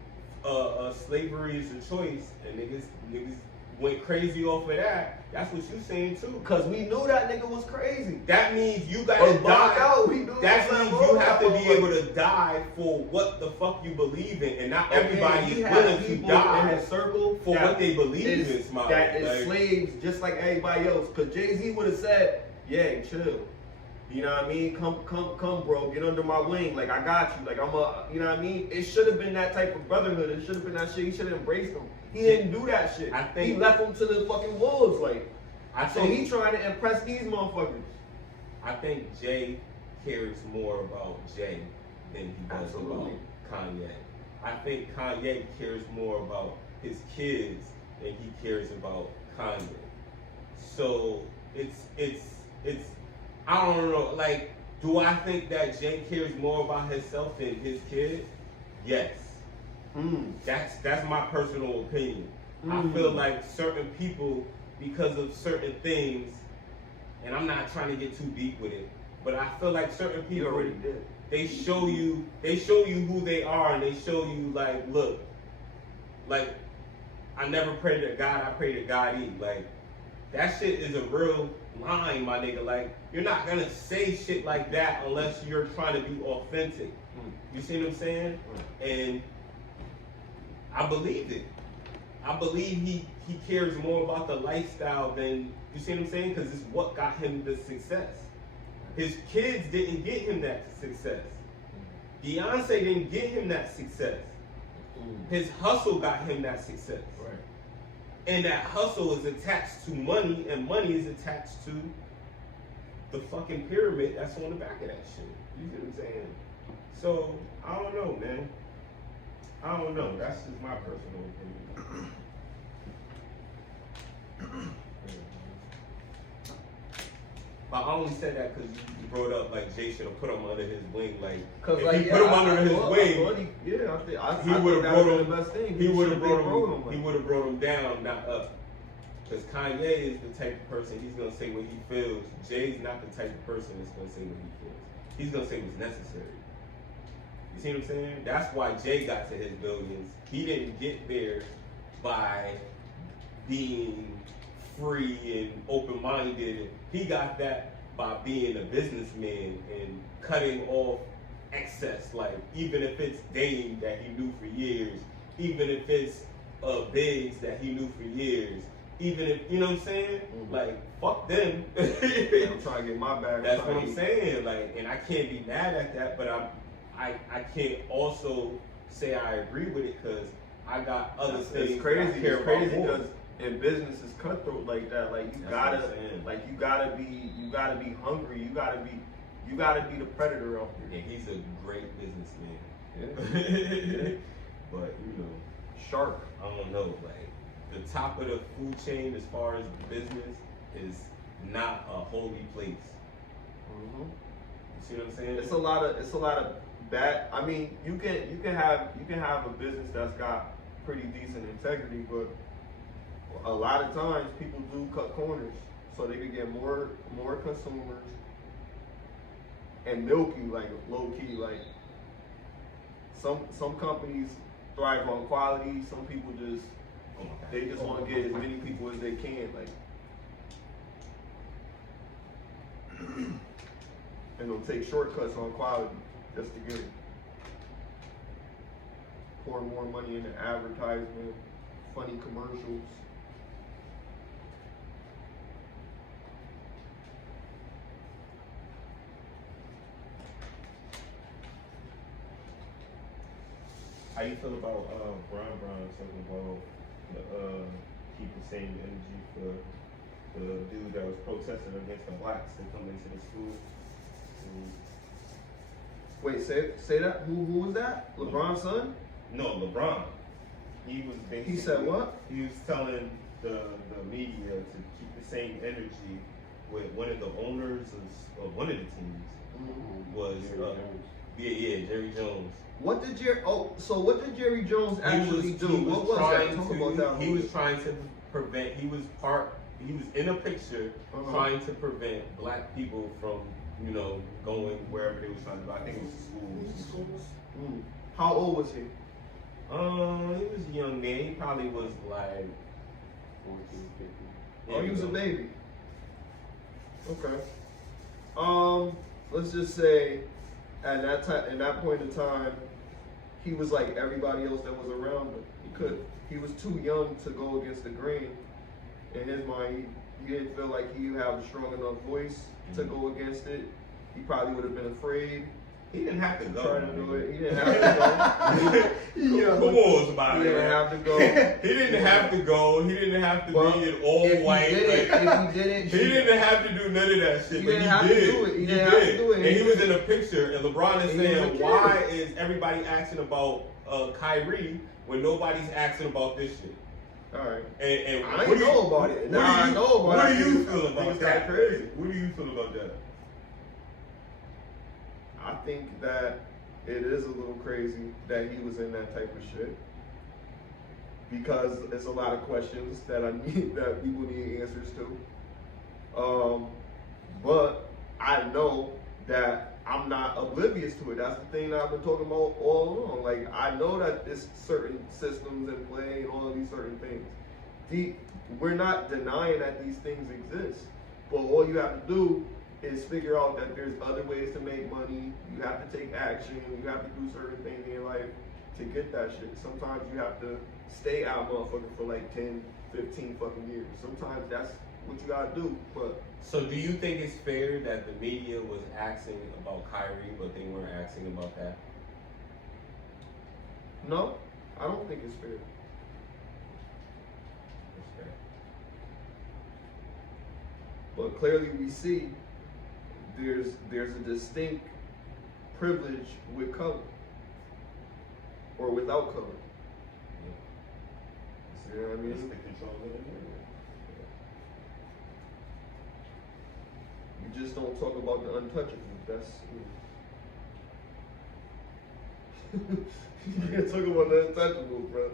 slavery is a choice, and niggas went crazy off of that, that's what you saying too. Cause we knew that nigga was crazy. That means you Or gotta buck die. out. We knew That was means like, you bro, have to that be was able like- to die for what the fuck you believe in, and not Okay, everybody he is had willing to people die in his circle for that what they believe is- in, Smiley. That is Like, slaves just like everybody else. Cause Jay-Z would have said, yeah, chill. You know what I mean? Come, bro, get under my wing. Like, I got you. Like, you know what I mean? It should have been that type of brotherhood. It should have been that shit. He should have embraced them. He didn't do that shit. I think- he left them to the fucking wolves. Like, so think- he trying to impress these motherfuckers. I think Jay cares more about Jay than he does Absolutely. about Kanye. I think Kanye cares more about his kids than he cares about Kanye. So it's I don't know, like, do I think that Jay cares more about himself than his kids? Yes. That's my personal opinion. I feel like certain people, because of certain things, and I'm not trying to get too deep with it, But I feel like certain You people, already did. they show you who they are, and they show you like, look, like, I never pray to God, I pray to God E. Like, that shit is a real line, my nigga. Like, you're not gonna say shit like that unless you're trying to be authentic. You see what I'm saying? And I believed it. I believe he cares more about the lifestyle than, you see what I'm saying? Because it's what got him the success. His kids didn't get him that success. Beyonce didn't get him that success. His hustle got him that success. Right. And that hustle is attached to money, and money is attached to the fucking pyramid that's on the back of that shit. You see what I'm saying? So, I don't know, man. I don't know. That's just my personal opinion. But I only said that because you brought up like Jay should have put him under his wing. Like, if like, he put him under his wing, he would have brought him. the best thing. He would have brought him. him. He would have brought him down, not up. Because Kanye is the type of person, he's gonna say what he feels. Jay's not the type of person that's gonna say what he feels. He's gonna say what's necessary. You see what I'm saying? That's why Jay got to his billions. He didn't get there by being free and open-minded. He got that by being a businessman and cutting off excess. Like, even if it's Dame that he knew for years, even if it's Biggs that he knew for years, even if, you know what I'm saying? Like, fuck them. I'm trying to get my bag. That's what I'm saying. Like, and I can't be mad at that, but I can't also say I agree with it because I got other things. It's crazy. that I care It's crazy about more. because in business it's cutthroat like that. Like you gotta be hungry. You gotta be the predator out there. And he's a great businessman. Yeah. But you know, Sharp. I don't know. Like, the top of the food chain as far as business is not a holy place. You see what I'm saying? It's a lot of bad. I mean, you can have a business that's got pretty decent integrity, but a lot of times people do cut corners so they can get more consumers and milk you, like low key. Like some companies thrive on quality. Some people just want to get as many people as they can. Like. And they'll take shortcuts on quality just to get it. Pour more money into advertisement, funny commercials. How you feel about Brown talking about keep the same energy for the dude that was protesting against the blacks that come into the school? Wait, say that. Who was that? LeBron's son? No, LeBron. He was basically. He said what? He was telling the media to keep the same energy with one of the owners of one of the teams. Was Jerry Jones. What did Jerry Jones actually do? What was that? Talk about that. He was trying to prevent. He was in a picture trying to prevent black people from, going wherever they was trying to go. I think it was schools. How old was he? He was a young man. He probably was like 14, 15. Oh, he was a baby. Okay. Let's just say at that point in time, he was like everybody else that was around him. He was too young to go against the grain. In his mind, he didn't feel like he would have a strong enough voice to go against it. He probably would have been afraid. He didn't have to go. Trying to do it. He didn't have to go. Come on, somebody. He didn't have to go. He didn't have to go. He didn't have to be in all white. If he didn't, he didn't have to do none of that shit. He but didn't have to do it. He didn't have to do it. And he was in a picture, and LeBron is He was a saying, kid. why is everybody asking about Kyrie when nobody's asking about this shit? Alright. And I didn't know about it. Now I know about What it. do you feel about that? Crazy. What do you feel about that? I think that it is a little crazy that he was in that type of shit, because it's a lot of questions that people need answers to. But I know that I'm not oblivious to it. That's the thing that I've been talking about all along. Like, I know that there's certain systems in play and all of these certain things. We're not denying that these things exist, but all you have to do is figure out that there's other ways to make money. You have to take action. You have to do certain things in your life to get that shit. Sometimes you have to stay out motherfucker for like 10, 15 fucking years. Sometimes that's what you gotta do, but. So do you think it's fair that the media was asking about Kyrie, but they weren't asking about that? No, I don't think it's fair. It's fair. But clearly we see there's a distinct privilege with color or without color. Yeah. You know what I mean? It's the control of the narrative. You just don't talk about the untouchables. That's you can't talk about the untouchables, bro.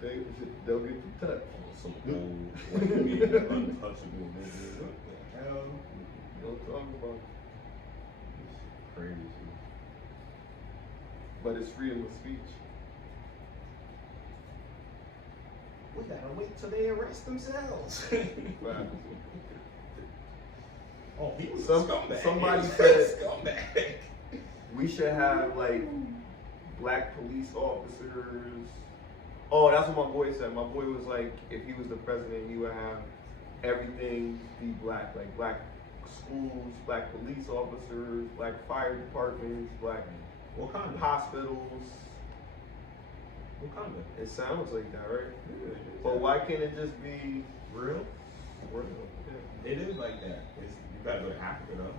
They'll get you touched. Some old white men, untouchable niggas. What the hell? You don't talk about it. It's crazy. But it's freedom of speech. We gotta wait till they arrest themselves. Right. Oh, he was a Somebody scumbag. said scumbag. we should have like black police officers. Oh, that's what my boy said. My boy was like, if he was the president, he would have everything be black, like black schools, black police officers, black fire departments, black Wakanda. hospitals. Wakanda. It sounds like that, right? Yeah, But why can't it just be real? real? Yeah. It is like that. You gotta go to Africa though.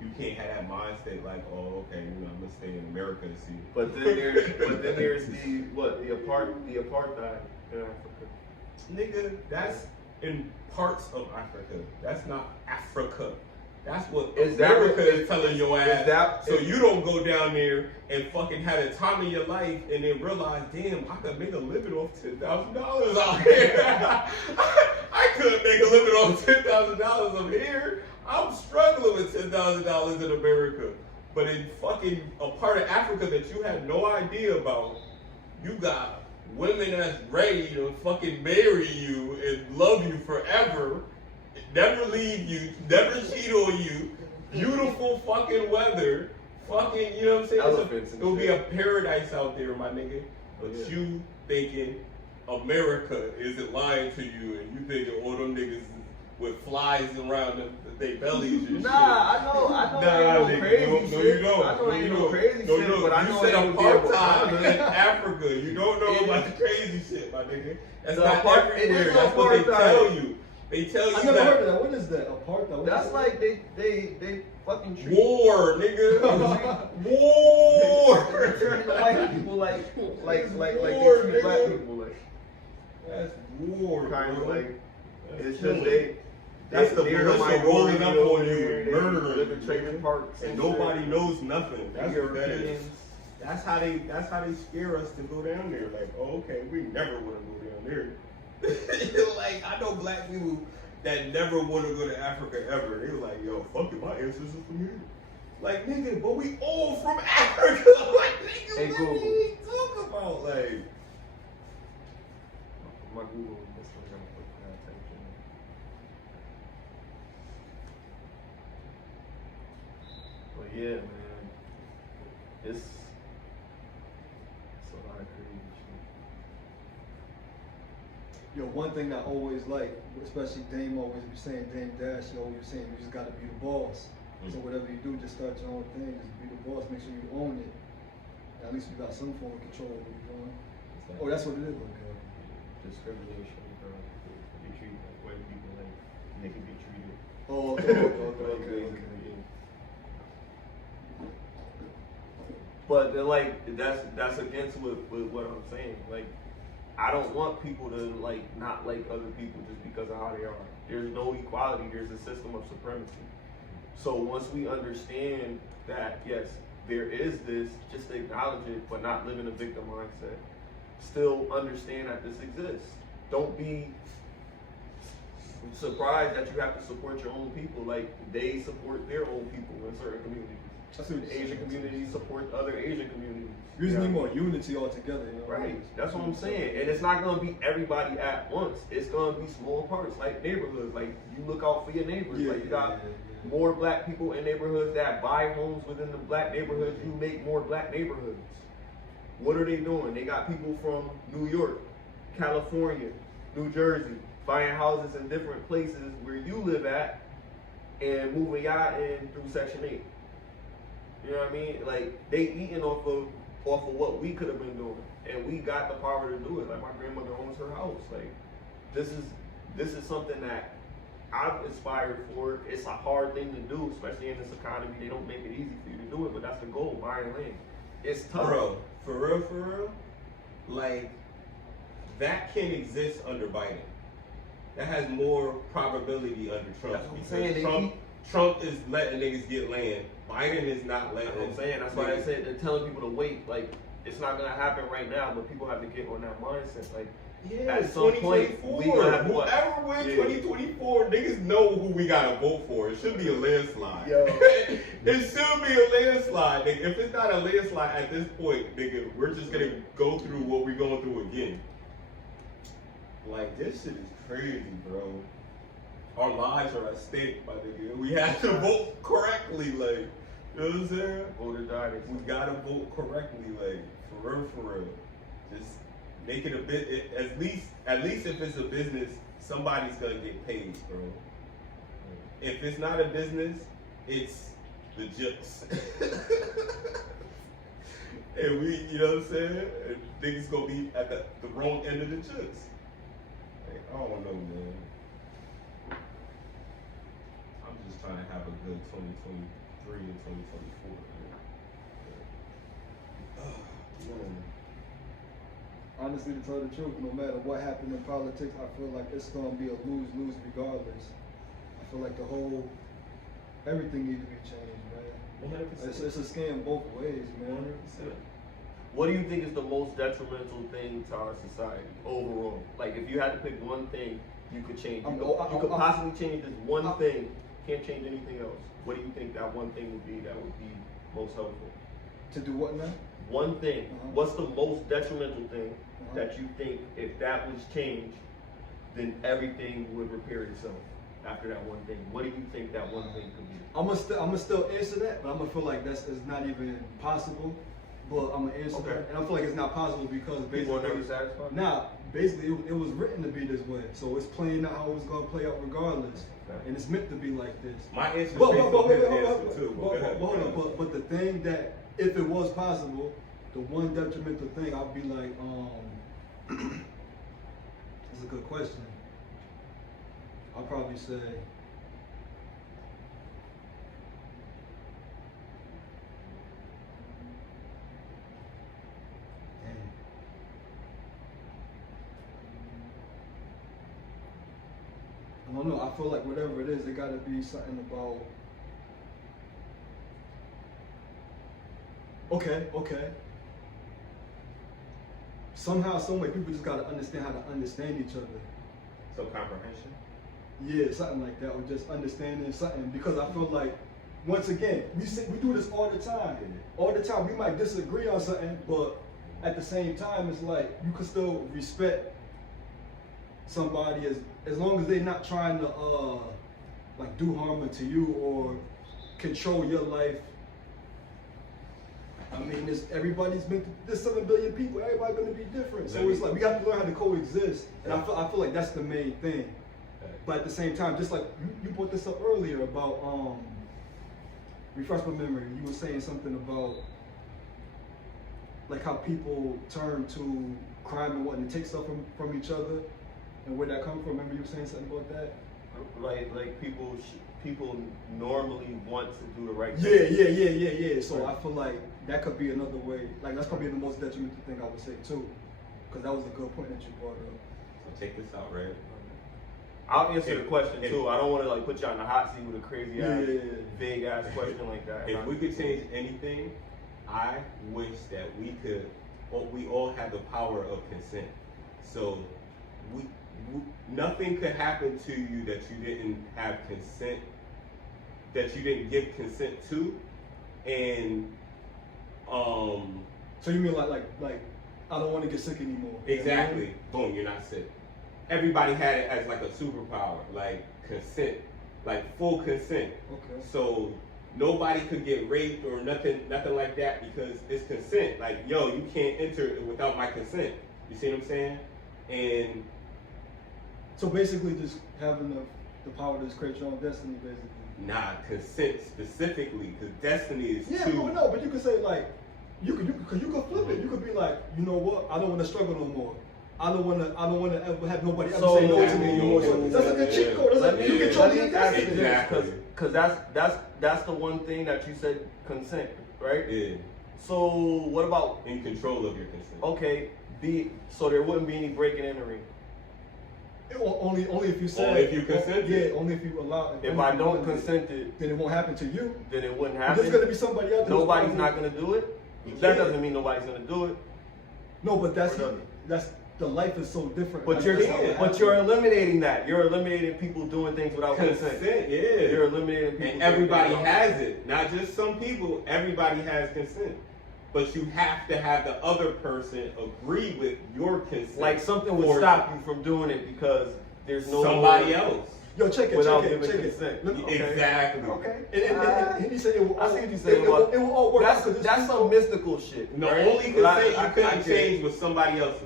You can't have that mindset like, oh, okay, I'm gonna stay in America and see. But then there's the apartheid in Africa. Nigga, that's in parts of Africa. That's not Africa. That's what America is telling your ass. So you don't go down there and fucking have the time of your life and then realize, damn, I could make a living off $10,000 out here. I couldn't make a living off $10,000 up here. I'm struggling with $10,000 in America. But in fucking a part of Africa that you had no idea about, you got women that's ready to fucking marry you and love you forever. Never leave you, never cheat on you, beautiful fucking weather, fucking, you know what I'm saying? Elephants and It'll be shit. a paradise out there, my nigga. But Yeah. you thinking America isn't lying to you, and you thinking all them niggas with flies around their bellies and shit. Nah, I know ain't no nigga, crazy no, shit. you don't. I know ain't no crazy No, shit, but I know you said ain't no apartheid in damn Africa. You don't know about the crazy shit, my nigga. That's The not it everywhere. is That's what they apartheid. tell you. They tell I you never that. heard of that. What is that? Apartheid? What That's is like they fucking treat War, nigga. they War. treat the white people like War, they treat black nigga. people like That's war, kind of bro. like That's it's killing. just That's the they're militia minority rolling up on over you there, and they murdering live in you, trailer nigga. parks And and nobody shit. knows nothing. That's what that is. Europeans. That's how they scare us to go down there. Like, oh, okay, we never want to go down there. Like, I know black people that never want to go to Africa ever. They were like, yo, fuck it, my ancestors from here. Like, nigga, but we all from Africa. Like, nigga, Hey, what Google. do you talk about? Like, My Google is still gonna put that attention. But yeah, man, it's a lot of crazy shit. Yo, one thing I always like, especially Dame always be saying, Dame Dash, he always saying, you just gotta be the boss. So whatever you do, just start your own thing, just be the boss, make sure you own it. At least you got some form of control of what you're doing. Oh, that's what it is. Okay. Discrimination, bro. They treat like white people like they can be treated. Oh, okay. But they're like that's against what I'm saying. Like, I don't want people to like not like other people just because of how they are. There's no equality. There's a system of supremacy. So once we understand that, yes, there is this, just acknowledge it, but not live in a victim mindset. Still understand that this exists. Don't be surprised that you have to support your own people. Like they support their own people in certain communities. That's what The Asian community support other Asian communities. We just You need know? more unity altogether, you know? Right, that's what I'm saying. And it's not gonna be everybody at once. It's gonna be small parts, like neighborhoods. Like you look out for your neighbors. Like you got more black people in neighborhoods that buy homes within the black neighborhoods. You make more black neighborhoods. What are they doing? They got people from New York, California, New Jersey, buying houses in different places where you live at and moving y'all in through Section 8. You know what I mean? Like they eating off of what we could have been doing, and we got the power to do it. Like my grandmother owns her house. Like this is something that I've aspired for. It's a hard thing to do, especially in this economy. They don't make it easy for you to do it, but that's the goal. Buying land. It's tough. Bro, for real, like that can exist under Biden. That has more probability under Trump. That's what I'm because saying. Trump is letting niggas get land. Biden is not letting. That's what I'm saying. That's why I said they're telling people to wait. Like it's not gonna happen right now, but people have to get on that mindset. Like Yeah, at some point, 2024. we gonna have to Whoever wins Yeah. 2024, niggas know who we gotta vote for. It should be a landslide. Yo. It should be a landslide. Nigga. If it's not a landslide at this point, nigga, we're just gonna go through what we're going through again. Like this shit is crazy, bro. Our lives are at stake, my nigga. We have to vote correctly, like, you know what I'm saying? vote or die. We gotta vote correctly, like, for real. Just make it a bit, at least if it's a business, somebody's gonna get paid, bro. If it's not a business, it's the jokes. And we, you know what I'm saying? And niggas gonna be at the wrong end of the jokes. Like, I don't know, man. I'm just trying to have a good 2023 and 2024, man. Man. Honestly, to tell the truth, no matter what happened in politics, I feel like it's gonna be a lose-lose regardless. I feel like everything needs to be changed, man. 100%. It's a scam both ways, man. 100%. What do you think is the most detrimental thing to our society overall? Like, if you had to pick one thing you could change, you could possibly change this one thing, can't change anything else. What do you think that one thing would be that would be most helpful? To do what now? One thing. What's the most detrimental thing that you think, if that was changed, then everything would repair itself after that one thing? What do you think that one thing could be? I'm gonna still answer that, but I'm gonna feel like it's not even possible. But I'm gonna answer Okay. that, and I feel like it's not possible because People are basically, never satisfied? basically it was written to be this way, so it's playing out how it was gonna play out regardless, Okay. and it's meant to be like this. My answer is But based on his answer too. hold on, but the thing that if it was possible, the one detrimental thing I'd be like, it's a good question. I'll probably say, I don't know. I feel like whatever it is, it got to be something about. Okay. Somehow, some way, people just got to understand how to understand each other. So comprehension? Yeah, something like that, or just understanding something. Because I feel like, once again, we do this all the time. All the time, we might disagree on something, but at the same time, it's like you can still respect somebody as long as they're not trying to like do harm to you or control your life. I mean, there's 7 billion people. Everybody's gonna be different. So it's like we have to learn how to coexist, and I feel like that's the main thing. But at the same time, just like you brought this up earlier about refresh my memory. You were saying something about like how people turn to crime and what and take stuff from each other, and where that comes from. Remember you were saying something about that? Like people normally want to do the right thing. Yeah. So I feel like that could be another way. Like that's probably the most detrimental thing I would say too, because that was a good point that you brought up. So check this out, Red. I'll answer the question too. I don't want to like put you on the hot seat with a crazy ass, vague ass question like that. If we could change anything, I wish that we all have the power of consent. So nothing could happen to you that you didn't have consent, that you didn't give consent to, and So you mean like I don't want to get sick anymore? exactly. Boom, you're not sick. Everybody had it as like a superpower, like consent, like full consent. Okay. So nobody could get raped or nothing like that because it's consent. Like, yo, you can't enter without my consent. You see what I'm saying? And so basically, just having the power to just create your own destiny, basically. nah, consent specifically, because destiny is Yeah, too. but no, but you could say like, you could flip it. You could be like, you know what? I don't want to struggle no more. I don't want to ever have nobody ever say no to me anymore. So that's like a cheat code. That's like you control your destiny. Exactly. Because that's the one thing that you said, consent, right? Yeah. So what about, In control of your consent. okay, so there wouldn't be any breaking and entering. Only if you say. Only if you consented. Yeah, only if you allow. If I don't consent it, then it won't happen to you. then it wouldn't But happen. there's gonna be somebody else. Nobody's not gonna do it. That doesn't mean nobody's gonna do it. No, but that's Or the life is so different. But you're That's you're eliminating that. You're eliminating people doing things without consent. Consent, yeah. You're eliminating people. And doing everybody things has it. Not just some people. Everybody has consent. But you have to have the other person agree with your consent. like something would Or stop you from doing it because there's no somebody else. Yo, check it. Without Check giving it. consent. Let me- Okay. Exactly. Okay. And he said it will. I see what you're saying. It will all work out. 'cause That's some mystical shit. The right? only But consent you I couldn't get it. change was somebody else's.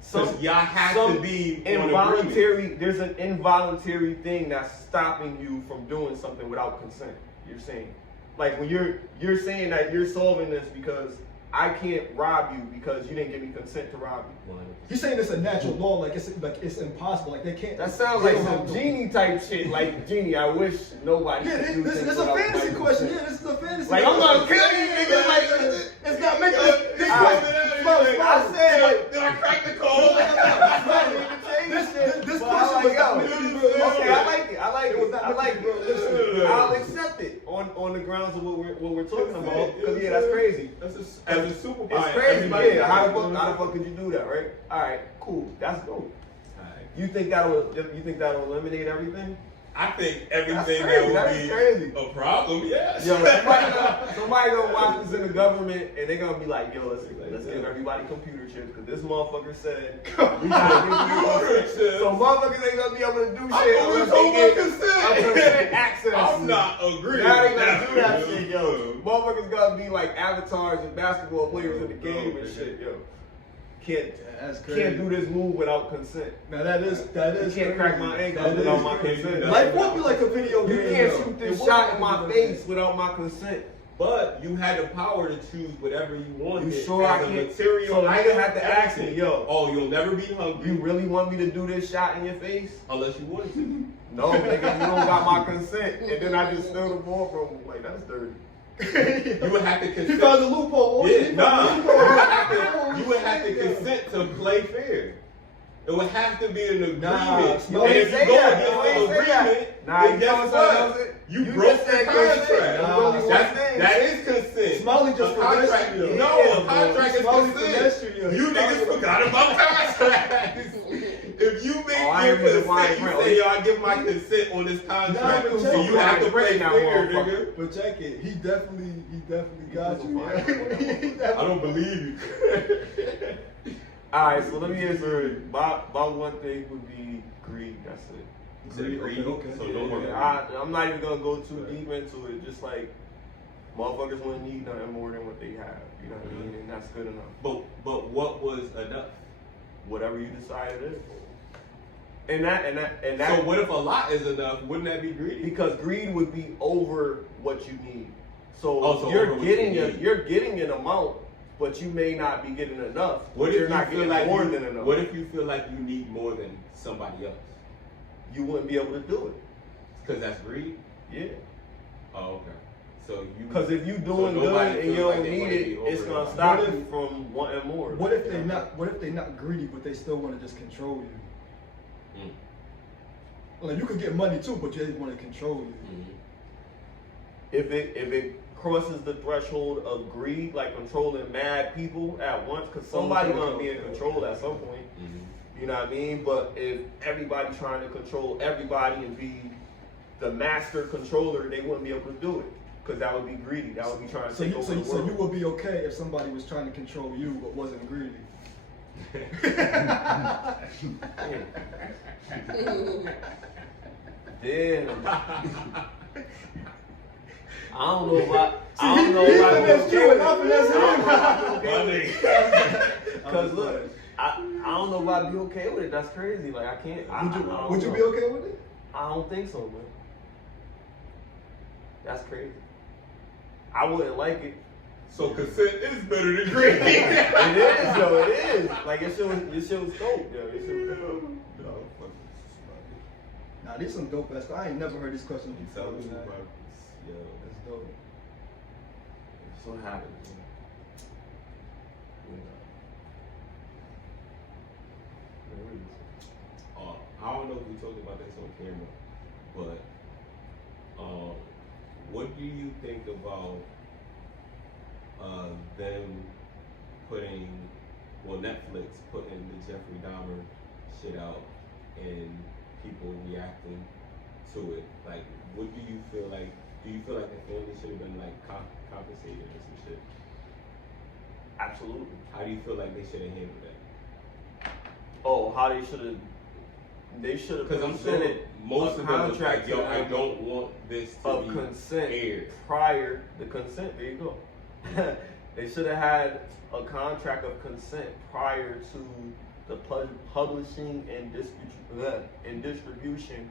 Some, Because y'all have some to be on agreement. involuntary. There's an involuntary thing that's stopping you from doing something without consent. You're saying, like when you're saying that you're solving this because I can't rob you because you didn't give me consent to rob you. He's saying it's a natural law, like it's impossible, like they can't. That sounds they like don't some have to- genie type shit. Like genie, I wish nobody. Yeah, could do this things is a without fantasy my question. consent. Yeah, this is a fantasy. Like I'm gonna kill you, nigga. Like it's not making this question. I said. Did I crack the code? This But I question like, was yo, not meant to be real. okay, I like it. I like It was it. not I meant like to be real. Listen, it. I'll accept it on the grounds of what we're talking about. Because yeah, that's crazy. As a superpower. It's crazy. everybody Yeah. How has the fuck could you do that, right? All right, cool. That's dope. Alright. You think that'll eliminate everything? I think everything crazy. that That is would crazy. be a problem, yes. Yo, somebody gonna watch this in the government and they're gonna be like, yo, let's give everybody computer chips because this motherfucker said we gotta give Computer chips. chips. So motherfuckers ain't gonna be able to do I shit only unless told they my get consent. access. I'm not agreeing. Now they with gonna do that yo. shit, yo. Motherfuckers gonna be like avatars and basketball players in the game and shit, yo. That's crazy. Can't do this move without consent. Now that is You can't crack my ankle That without is my crazy. consent. Life won't be like a video You game. can't yo. shoot this It won't shot be in my like a video face game. without my consent. But you had the power to choose whatever you wanted. You sure as I a can't? material So I item, have to ask me, everything. yo. Oh, you'll never be hungry You really want me to do this shot in your face? unless you wanted to. No, nigga, you don't got my consent. And then I just steal the ball from him. Like, that's dirty. You would have to He consent. found the loophole. Yeah, He found nah. the You loophole. would have to consent to play fair. It would have to be an agreement. Nah, and no, if say you go that. against No, the ain't say that. agreement, Nah, then you guess know what I'm what? saying? You You broke just the said contract. consent. Nah, You only one That's- thing. that is consent. Smiley just A contract. finessed you. No, Yeah, a contract is Smiley consent. finessed you, yo. You niggas forgot about contracts. If you make Oh, I your ain't really wine consent, you print. say, yo, I give my consent on this contract. but So check you it. have to play Now, fair, motherfucker. nigga. But check it. He definitely got He you. was a Yeah. fine He one. definitely- I don't believe you. Alright, so let me answer it. My one thing would be greed. That's it. Said greed, Okay. so no more. I'm not even gonna go too deep into it. Just like motherfuckers wouldn't need nothing more than what they have. You know what I mean? And that's good enough. But what was enough? Whatever you decide it is. And that. So what if a lot is enough? Wouldn't that be greedy? Because greed would be over what you need. So, Oh, so you're over what getting you need. you're getting an amount, but you may not be getting enough. What But if you're you not feel getting like more you, than enough? What if you feel like you need more than somebody else? You wouldn't be able to do it. Because that's greed. Yeah. Oh, okay. So you. Because if you doing nobody good and you feels like don't they need wanna it, be it's over gonna it. stop What if- you from wanting more. What if they not greedy, but they still want to just control you? Mm. Like you could get money too, but they want to control you. Mhm. If it crosses the threshold of greed, like controlling mad people at once, because somebody Okay, gonna be okay, in control at some point. Mhm. You know what I mean? But if everybody trying to control everybody and be the master controller, they wouldn't be able to do it. Because that would be greedy. That would be trying to take over the world. So you would be okay if somebody was trying to control you but wasn't greedy? Damn. I don't know if I be okay with it. Because look, I don't know if I'd be okay with it. That's crazy. Like I can't. Would you be okay with it? I don't think so, man. That's crazy. I wouldn't like it. So consent is better than greed. It is, though. It is. Like this shit was dope, yo. This shit was dope. Nah, these some dope ass. I ain't never heard this question before. Yo, That's dope. That's what happens. I don't know if we talked about this on camera, but what do you think about them putting, Netflix putting the Jeffrey Dahmer shit out and people reacting to it? Like, what do you feel like? Do you feel like the family should have been like compensated or some shit? Absolutely. How do you feel like they should have handled that? Oh, how they should have Because I'm sure most of them was like, yo, I don't want this to of be consent aired. prior the consent. There you go. They should have had a contract of consent prior to the publishing and distribution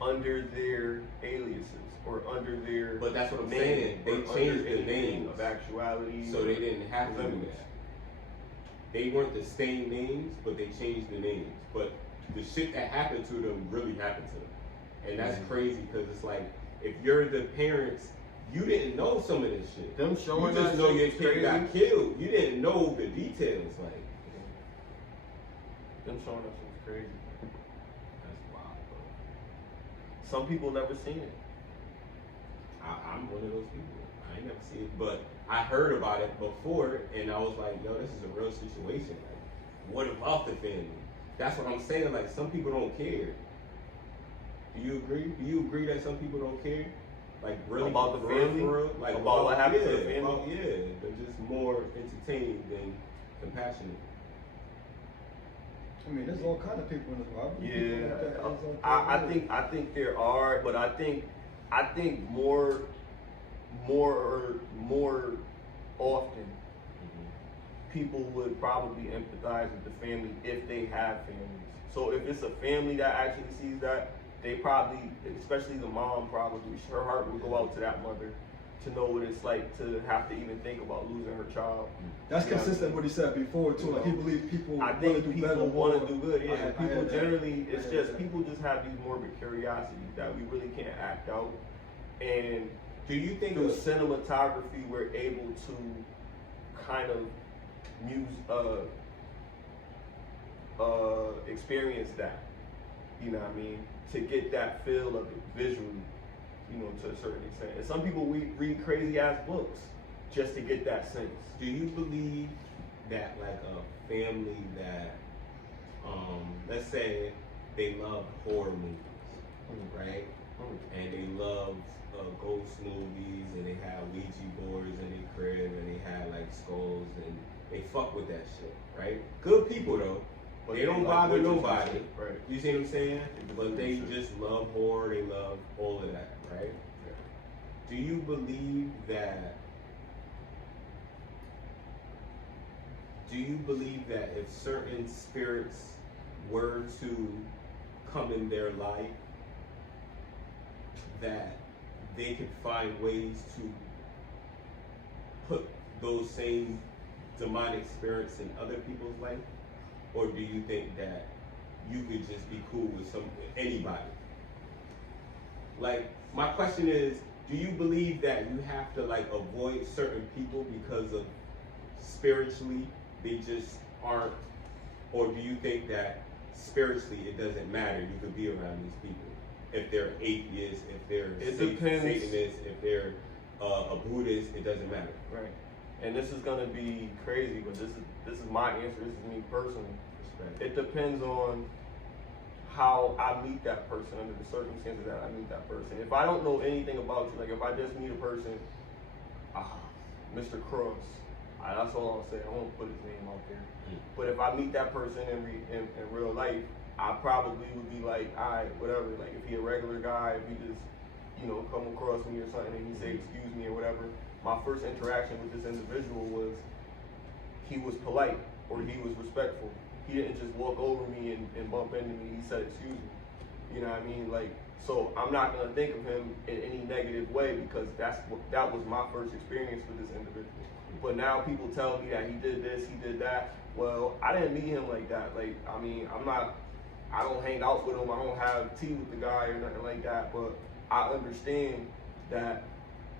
under their aliases or under their. But that's what I'm name, saying. They or changed under the anything names of actuality. so they didn't have to do limits. that. They weren't the same names, but they changed the names. But the shit that happened to them really happened to them. And that's crazy because it's like, if you're the parents, you didn't know some of this shit. Them showing you just that know shit your is kid crazy. got killed. You didn't know the details. Like, Them showing that shit's crazy. that's wild, bro. Some people never seen it. I'm one of those people. I ain't never seen it, but I heard about it before, and I was like, yo, this is a real situation. Like, what about the family? That's what I'm saying. Like, some people don't care. Do you agree? Do you agree that some people don't care? Like, really About the for real, family? for real? Like, About what happened to the family? They're just more entertained than compassionate. I mean, there's all kind of people in this world. Yeah, I think there are, but I think more often people would probably empathize with the family if they have families. So if it's a family that actually sees that, they probably, especially the mom, probably her heart will go out to that mother to know what it's like to have to even think about losing her child. That's consistent with what he said before too. Like he believes people. I think do people better, want to do good. Yeah, I people heard that. generally, it's I heard just that. people just have these morbid curiosities that we really can't act out. And Do you think through cinematography, we're able to kind of experience that. You know what I mean? To get that feel of it visually, you know, to a certain extent. And some people read crazy ass books just to get that sense. Do you believe that like a family that, let's say they love horror movies, right? And they love ghost movies, and they have Ouija boards in their crib, and they have like skulls, and they fuck with that shit, right? Good people though. But they don't like bother witches and nobody. shit, right. You see what I'm saying? But they Shit. just love horror, they love all of that, right? Do you believe that if certain spirits were to come in their life, that they could find ways to put those same demonic spirits in other people's life? Or do you think that you could just be cool with anybody? Like, my question is, do you believe that you have to like avoid certain people because of spiritually they just aren't? Or do you think that spiritually it doesn't matter, you could be around these people? If they're atheists, if they're Satanists, if they're a Buddhist, it doesn't matter. Right. And this is gonna be crazy, but this is my answer. This is me personally. Respect. It depends on how I meet that person, under the circumstances that I meet that person. If I don't know anything about you, like if I just meet a person, Mr. Cross, that's all I'll say. I won't put his name out there. But if I meet that person in real life, I probably would be like, alright, whatever. Like if he a regular guy, if he just, come across me or something and he say excuse me or whatever, my first interaction with this individual was he was polite or he was respectful. He didn't just walk over me and bump into me. He said excuse me. You know what I mean? Like, so I'm not gonna think of him in any negative way because that was my first experience with this individual. But now people tell me that he did this, he did that. Well, I didn't meet him like that. Like, I mean, I don't hang out with him. I don't have tea with the guy or nothing like that. But I understand that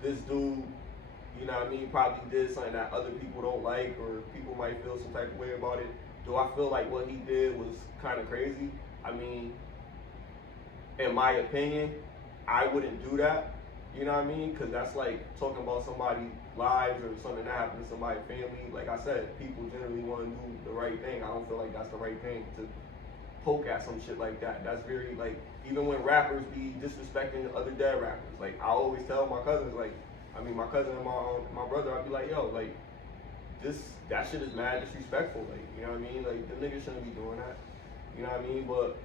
this dude, you know what I mean, probably did something that other people don't like or people might feel some type of way about it. Do I feel like what he did was kind of crazy? I mean, in my opinion, I wouldn't do that. You know what I mean? Because that's like talking about somebody's lives or something that happened to somebody's family. Like I said, people generally want to do the right thing. I don't feel like that's the right thing to poke at some shit like that. That's very, like, even when rappers be disrespecting other dead rappers. Like, I always tell my cousins, like, my cousin and my brother, I'd be like, yo, like, that shit is mad disrespectful. Like, you know what I mean? Like, the niggas shouldn't be doing that. You know what I mean? But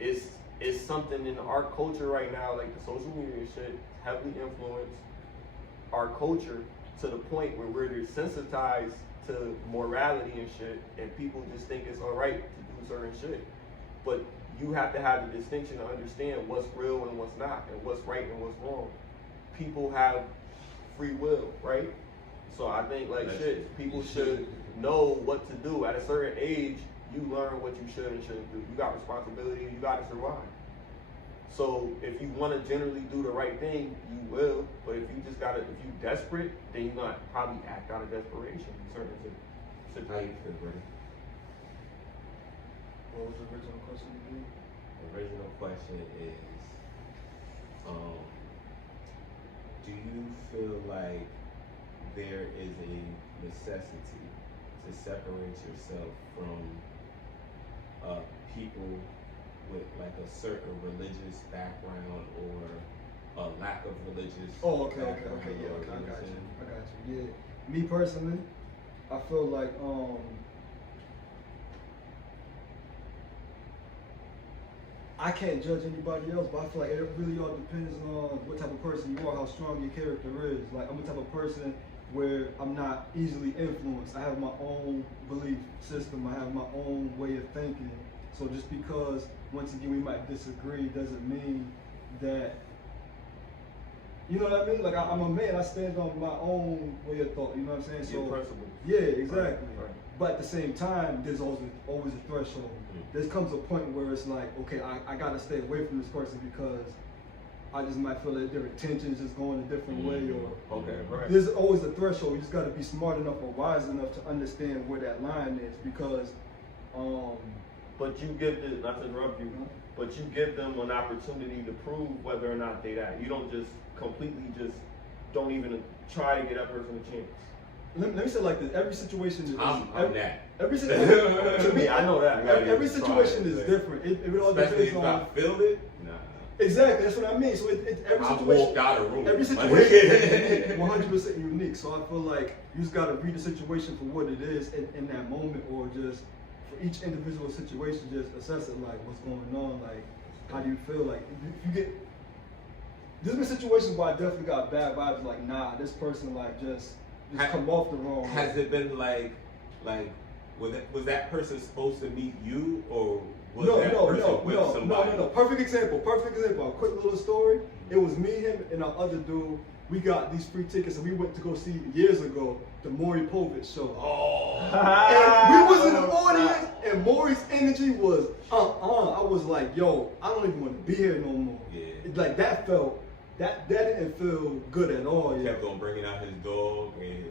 it's something in our culture right now, like the social media shit, heavily influenced our culture to the point where we're desensitized to morality and shit, and people just think it's alright to do certain shit. But you have to have the distinction to understand what's real and what's not, and what's right and what's wrong. People have free will, right? So I think, like, people should know what to do. At a certain age, you learn what you should and shouldn't do. You got responsibility, you got to survive. So if you want to generally do the right thing, you will. But if you desperate, then you're gonna probably act out of desperation in certain situations. How you feel, brother? What was the original question again? The original question is, do you feel like there is a necessity to separate yourself from people with like a certain religious background or a lack of religious Okay, background? yeah, okay, I got you. Yeah, me personally, I feel like I can't judge anybody else, but I feel like it really all depends on what type of person you are, how strong your character is. Like, I'm the type of person where I'm not easily influenced. I have my own belief system. I have my own way of thinking. So just because, once again, we might disagree doesn't mean that, you know what I mean? Like, I'm a man, I stand on my own way of thought, you know what I'm saying? Your principles. Yeah, exactly. Right. But at the same time, there's always a threshold. There comes a point where it's like, okay, I gotta stay away from this person because I just might feel that their intentions just going a different way, or Okay, right. there's always a threshold. You just gotta be smart enough or wise enough to understand where that line is, because But you give the, not to interrupt you, but you give them an opportunity to prove whether or not they that. You don't just completely don't even try to get that person a chance. let me say it like this: every situation is I'm that. Every situation, to me, I know that. Every situation is different. It all Especially depends if on. I feel it. Nah. Exactly, that's what I mean. So every I situation, walked out of the room. every situation is 100% unique. So I feel like you just gotta read the situation for what it is in that moment, or just for each individual situation, just assess it like what's going on, like how do you feel, like if you get. There's been situations where I definitely got bad vibes, like nah, this person like just come off the wrong way. Has it been like was that person supposed to meet you, or was that person with somebody? No. Perfect example. A quick little story. It was me, him, and our other dude. We got these free tickets, and we went to go see years ago the Maury Povich show. Oh. And we was in the audience, and Maury's energy was I was like, yo, I don't even want to be here no more. Yeah. Like that didn't feel good at all. He Yeah. kept on bringing out his dog and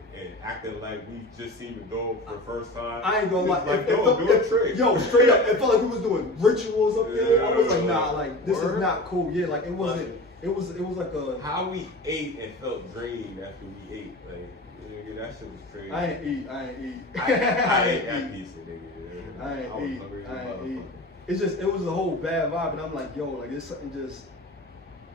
acting like we just seen the dog for the first time. I ain't gonna lie. Like, do a trick. Yo, straight up, it felt like we was doing rituals up there. I was like, nah, Yeah. like this Word. is not cool. Yeah, like it wasn't. It was like a. How we ate and felt drained after we ate. Like, Nigga, that shit was crazy. I ain't eat. I ain't that pizza, nigga. I ain't was eat. hungry as a I ain't motherfucker. eat. It's just, it was a whole bad vibe, and I'm like, yo, like it's something just,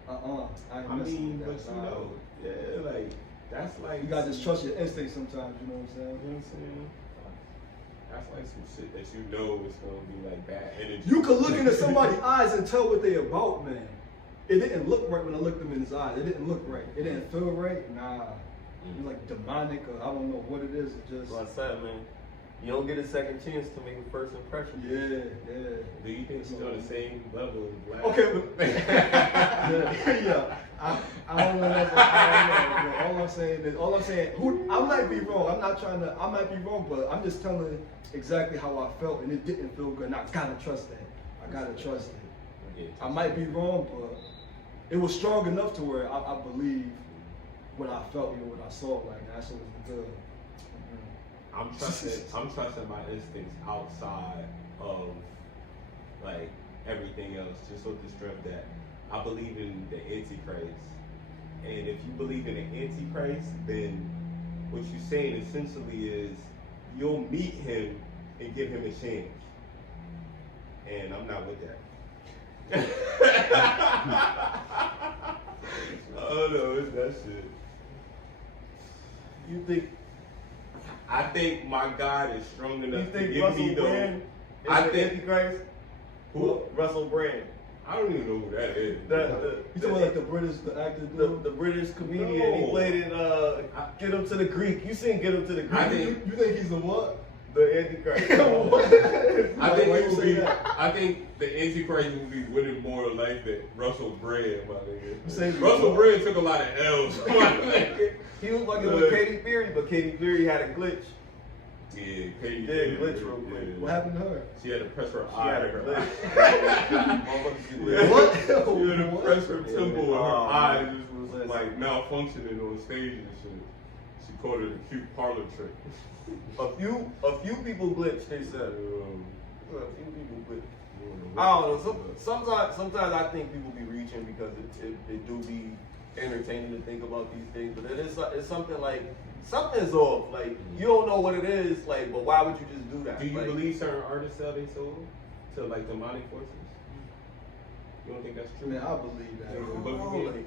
I ain't I mean, messing but with you that. know, yeah, like, that's like. You gotta just trust your instincts sometimes, you know what I'm You know saying? what I'm saying? That's like some shit that you know is gonna be like bad energy. You could look into somebody's eyes and tell what they about, man. It didn't look right when I looked them in his eyes. It didn't look right. It didn't feel right. Nah. It was like demonic, or I don't know what it is. It just. Like I said, man, you don't get a second chance to make a first impression. Yeah. Do you think he's on the same level as Black? Okay, but yeah, I don't know. I don't know. All I'm saying, I might be wrong. I might be wrong, but I'm just telling exactly how I felt, and it didn't feel good. And I gotta trust that. I gotta trust it. Yeah. I might be wrong, but it was strong enough to where I believe what I felt, you know, what I saw. Like that shit was good. I'm trusting my instincts outside of like everything else, just with the strength that I believe in the Antichrist. And if you believe in the Antichrist, then what you're saying essentially is you'll meet him and give him a chance. And I'm not with that. Oh no, it's that shit. You think? I think my God is strong enough You to think give Russell me Brand is I the think- Antichrist? Who? Russell Brand. I don't even know who that is. You talking about like the actor dude? The British comedian. No. He played in Get Him to the Greek. You seen Get Him to the Greek? I think- You think he's the what? The Antichrist. What? I think Why it you would say be. that? I think the Antichrist would be winning more life than Russell Brand, my Say nigga. Russell what? Brand took a lot of L's, my nigga. He was fucking with Katy Perry, but Katy Perry had a glitch. Yeah, Katy did Perry, glitch real quick. yeah. What happened to her? She had to press her She eye. had a her glitch. eye. Motherfuckers get Yeah. lit. What? She had to What? press her temple and her Oh, eye man. just was like malfunctioning on stage and shit. She called it a cute parlor trick. A few people glitch. They said. A few people glitch. I don't know. Sometimes I think people be reaching because it do be entertaining to think about these things, but it's something like something's off. Like you don't know what it is. Like, but why would you just do that? Do you like, believe certain artists sell their soul to like demonic forces? You don't think that's true? Man, I believe that. I don't But know, we-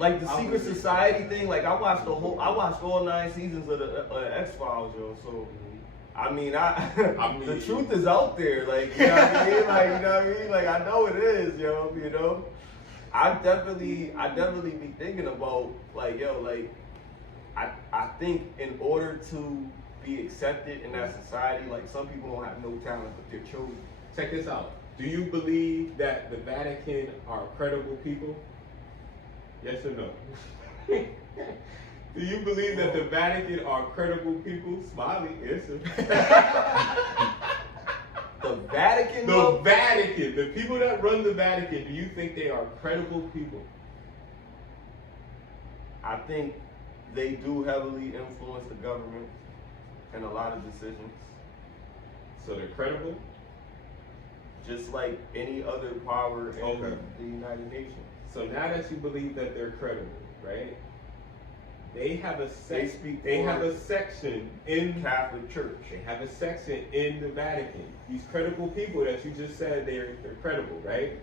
like the I secret believe- society thing? Like I watched all 9 seasons of the X-Files, yo. So I mean, the truth is out there. Like you know what I mean? Like you know what I mean? Like I know it is, yo. You know. I definitely be thinking about like, yo, like I think in order to be accepted in that society, like some people don't have no talent, but they're chosen. Check this out. Do you believe that the Vatican are credible people? Yes or no? Do you believe that the Vatican are credible people? Smiley, answer. The Vatican, The though? Vatican, the people that run the Vatican, do you think they are credible people? I think they do heavily influence the government in a lot of decisions. So they're credible? Just like any other power in Okay. the United Nations. So now that you believe that they're credible, right? They have a They speak they for have a section in Catholic Church. They have a section in the Vatican. These credible people that you just said they're credible, right?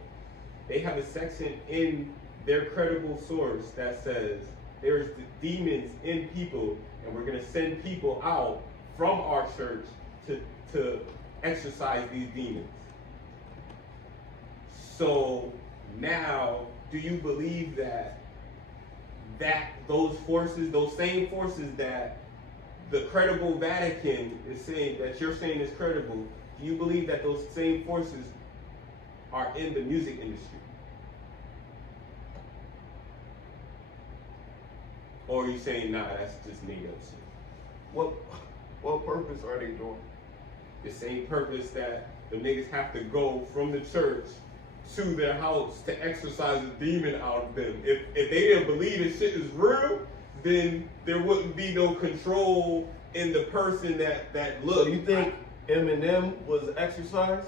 They have a section in their credible source that says there's demons in people, and we're gonna send people out from our church to exorcise these demons. So now, do you believe that those forces, those same forces that the credible Vatican is saying, that you're saying is credible, do you believe that those same forces are in the music industry? Or are you saying, nah, that's just made up shit? What purpose are they doing? The same purpose that the niggas have to go from the church to their house to exorcise a demon out of them. If they didn't believe this shit is real, then there wouldn't be no control in the person that looked. So you think Eminem was exercised?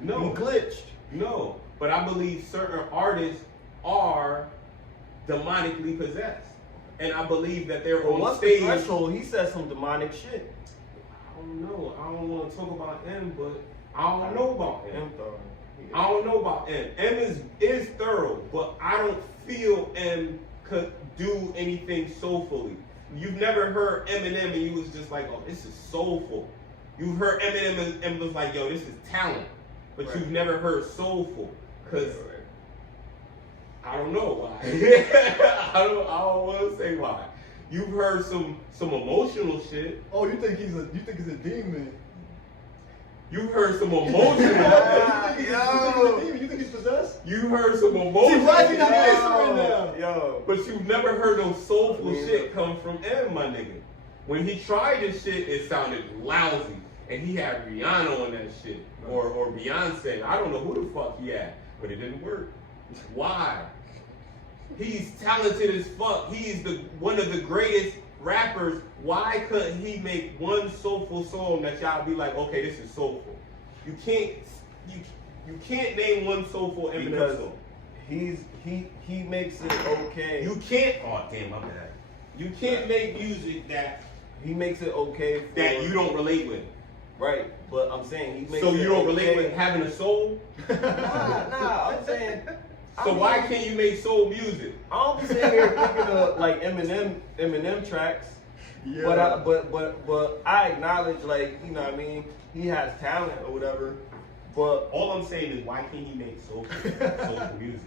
No. He glitched. No, but I believe certain artists are demonically possessed. and I believe that they're Well, on what's the stage. threshold? He said some demonic shit. I don't know. I don't want to talk about M, but I don't know about M. thorough. I don't know about M. M is thorough, but I don't feel M could do anything soulfully. You've never heard Eminem and you was just like, oh, this is soulful. You've heard Eminem and was like, yo, this is talent. But Right. you've never heard soulful. Because I don't know why. I don't want to say why. You've heard some emotional shit. Oh, you think he's a demon? You've heard some emotional shit. You think he's possessed? You heard some emotional See, why is he not shit. answering now? Yo. But you've never heard no soulful Yeah. shit come from M, my nigga. When he tried this shit, it sounded lousy. And he had Rihanna on that shit. Or Beyonce. I don't know who the fuck he had. But it didn't work. Why? He's talented as fuck. He's one of the greatest rappers. Why couldn't he make one soulful song that y'all be like, okay, this is soulful? You can't name one soulful Eminem Because song. he makes it okay. You can't. Oh damn, my bad. You can't make music that He makes it okay for, that you don't relate with. Right, but I'm saying he makes So it you don't relate okay. with having a soul. Nah, I'm saying. So why can't you make soul music? I don't be sitting here thinking of like Eminem tracks. Yeah. But I acknowledge, like, you know what I mean, he has talent or whatever. But All I'm saying is why can't he make soulful music?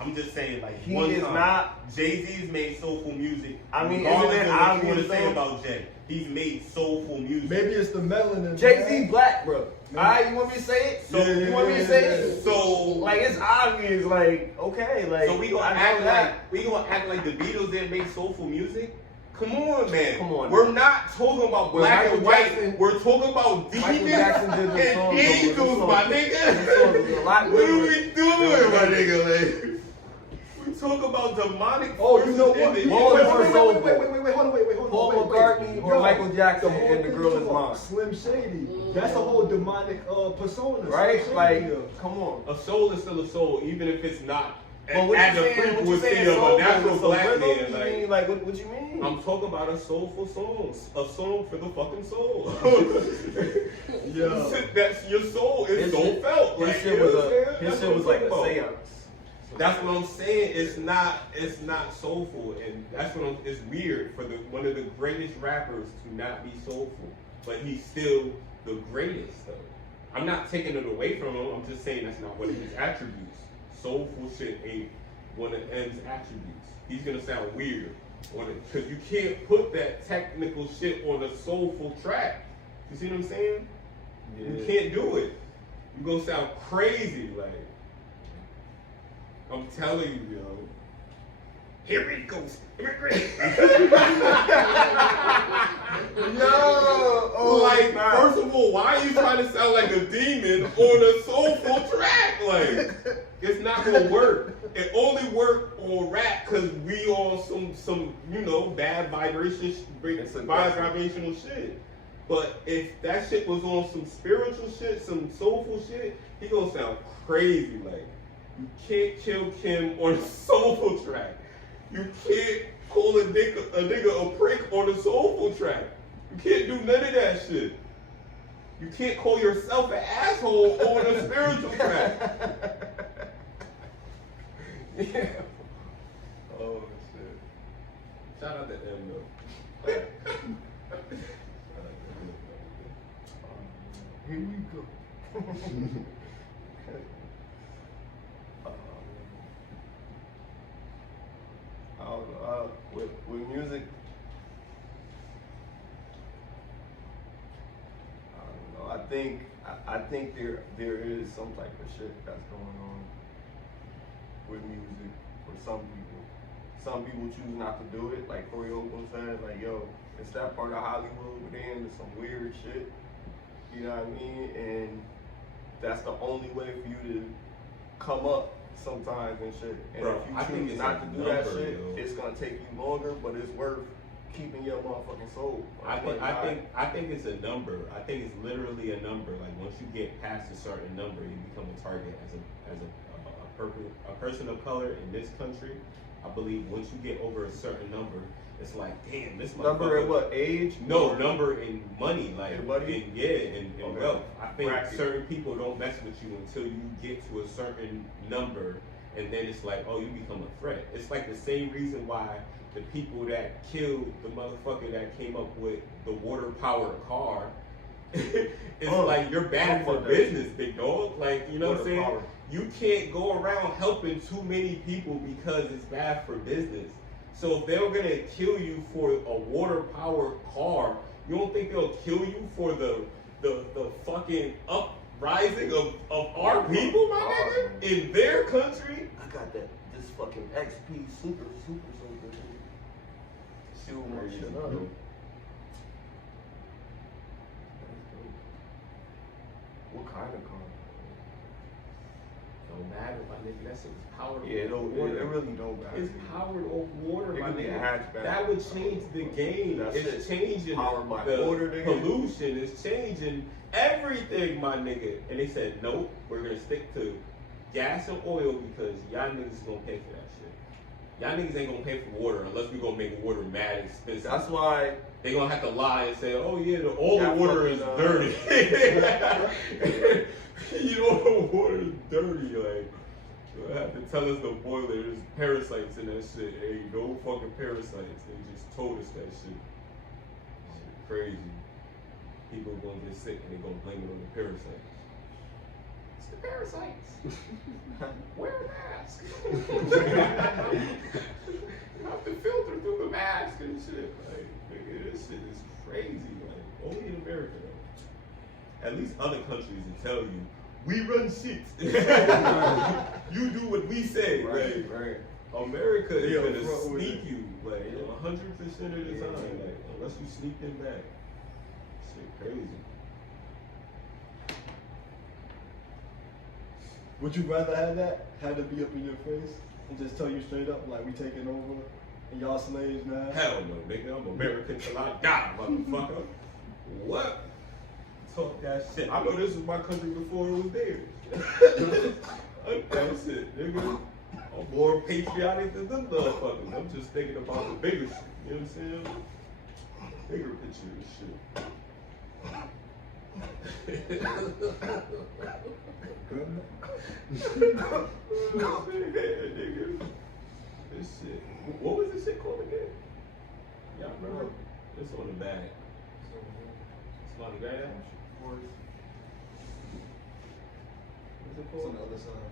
I'm just saying, like, He one is time, not- Jay-Z's made soulful music. I mean, regardless isn't it of what you want obvious to say though? about Jay? He's made soulful music. Maybe it's the melanin. Jay-Z man. black, bro. Alright, you want me to say it? So- You want me to say it? So Like, it's obvious, like, okay, like. So we gonna I know act that. like the Beatles didn't make soulful music? Come on, man. Come on, We're man. not talking about Well, black Michael and white. Jackson- We're talking about Michael demons Jackson did the and song, angels, though. my The song was a nigga. lot What are different. we doing, my nigga? Like, we talk about demonic. Oh, you know what? forces in the What was universe. more Wait, hold on, wait. Paul wait. McCartney or Yo, Michael Jackson the whole and the thing girl you is talking about mine. Slim Shady. That's a whole demonic persona. Right? Slim Like, Shady. come on. A soul is still a soul, even if it's not But what at you the saying? What you frequency saying? of a Soulful? natural So black rhythm? man. You Like, mean, like, what you mean? I'm talking about a soulful song, a song for the fucking soul. Yeah. That's your soul. It's His so shit- felt. His Like, shit you know was what I'm saying? his That's shit what was I'm like a talking about. seance. That's what I'm saying. It's not soulful, and that's what it's weird for one of the greatest rappers to not be soulful, but he's still the greatest though. I'm not taking it away from him. I'm just saying that's not one of his attributes. Soulful shit ain't one of M's attributes. He's gonna sound weird on it because you can't put that technical shit on a soulful track. You see what I'm saying? You can't do it. You're gonna sound crazy, like. I'm telling you, yo. Here it goes. Like, first of all, why are you trying to sound like a demon on a soulful track? Like, it's not gonna work. It only work on rap because we on some bad vibration, vibrational shit. But if that shit was on some spiritual shit, some soulful shit, he gonna sound crazy. Like, you can't kill Kim on a soulful track. You can't call a nigga a prick on a soulful track. You can't do none of that shit. You can't call yourself an asshole on a spiritual track. Yeah. Oh shit. Shout out to M though. Here we go. I don't know. With music, I don't know. I think there is some type of shit that's going on with music for some people. Some people choose not to do it, like Corey Oakland said, like, yo, it's that part of Hollywood where they into some weird shit. You know what I mean? And that's the only way for you to come up sometimes and shit. And Bro, I if think you choose it's not a to do that number, shit, yo. it's gonna take you longer, but it's worth keeping your motherfucking soul. I think it's a number. I think it's literally a number. Like, once you get past a certain number, you become a target as a person of color in this country. I believe once you get over a certain number, It's like, damn, this Number motherfucker. in what age? No, Or- number in money, like In money? in Okay. wealth. I think Bracket. certain people don't mess with you until you get to a certain number, and then it's like, oh, you become a threat. It's like the same reason why the people that killed the motherfucker that came up with the water-powered car, it's like you're bad for business, big dog. Like, you know what I'm saying? Water-powered. You can't go around helping too many people because it's bad for business. So if they're gonna kill you for a water-powered car, you don't think they'll kill you for the fucking uprising of our people, my nigga, in their country? I got that. This fucking XP super soaker. Shoot my Crazy, shit bro. up. What kind of car? Don't matter, my nigga. That shit was powered Yeah, over it water. really don't matter. It's powered over water, It my could be a nigga. hatchback. That would change the game. That It's shit changing powered by the water, nigga. pollution. It's changing everything, my nigga. And they said, nope, we're gonna stick to gas and oil because y'all niggas is gonna pay for that shit. Y'all niggas ain't gonna pay for water unless we gonna make water mad expensive. That's why They gonna have to lie and say, oh yeah, all the That water is fucking, dirty. You know the water is dirty, like. You have to tell us the boiler, there's parasites in that shit. Ain't no fucking parasites. They just told us that shit. Shit crazy. People gonna get sick and they gonna blame it on the parasites. It's the parasites. Wear a mask. You have to filter through the mask and shit. Like, nigga, this shit is crazy. Like, only in America though. At least other countries will tell you, we run shit. You do what we say. right. America is Yeah, gonna front with sneak it. you, like 100% of the Yeah. time. Like, unless you sneak them back. Shit crazy. Would you rather have that? Had to be up in your face and just tell you straight up, like, we taking over and y'all slaves now? Hell no, nigga. I'm American till I die, motherfucker. What? Talk that shit. I know this was my country before it was theirs. That's it, nigga. I'm more patriotic than them motherfuckers. I'm just thinking about the bigger shit. You know what I'm saying? Bigger picture of shit. Nigga. This shit. What was this shit called again? Y'all remember? It's on the bag. It's on the bag? What's it It's called? on the other side.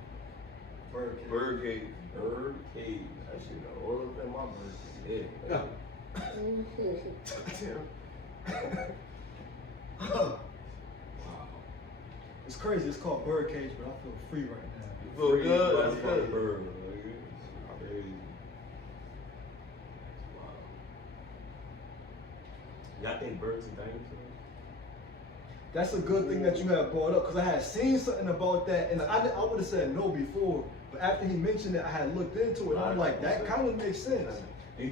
Bird cage. Bird cage. Bird cage. That shit got oil up in my bird cage. Yeah. Wow. It's crazy. It's called bird cage, but I feel free right now. You feel Free good? by That's the good. bird, like, it's crazy. Wow. Y'all think birds are dinosaurs? That's a good thing that you have brought up because I had seen something about that and I would have said no before, but after he mentioned it, I had looked into it. And I'm like, that kind of makes sense. Do you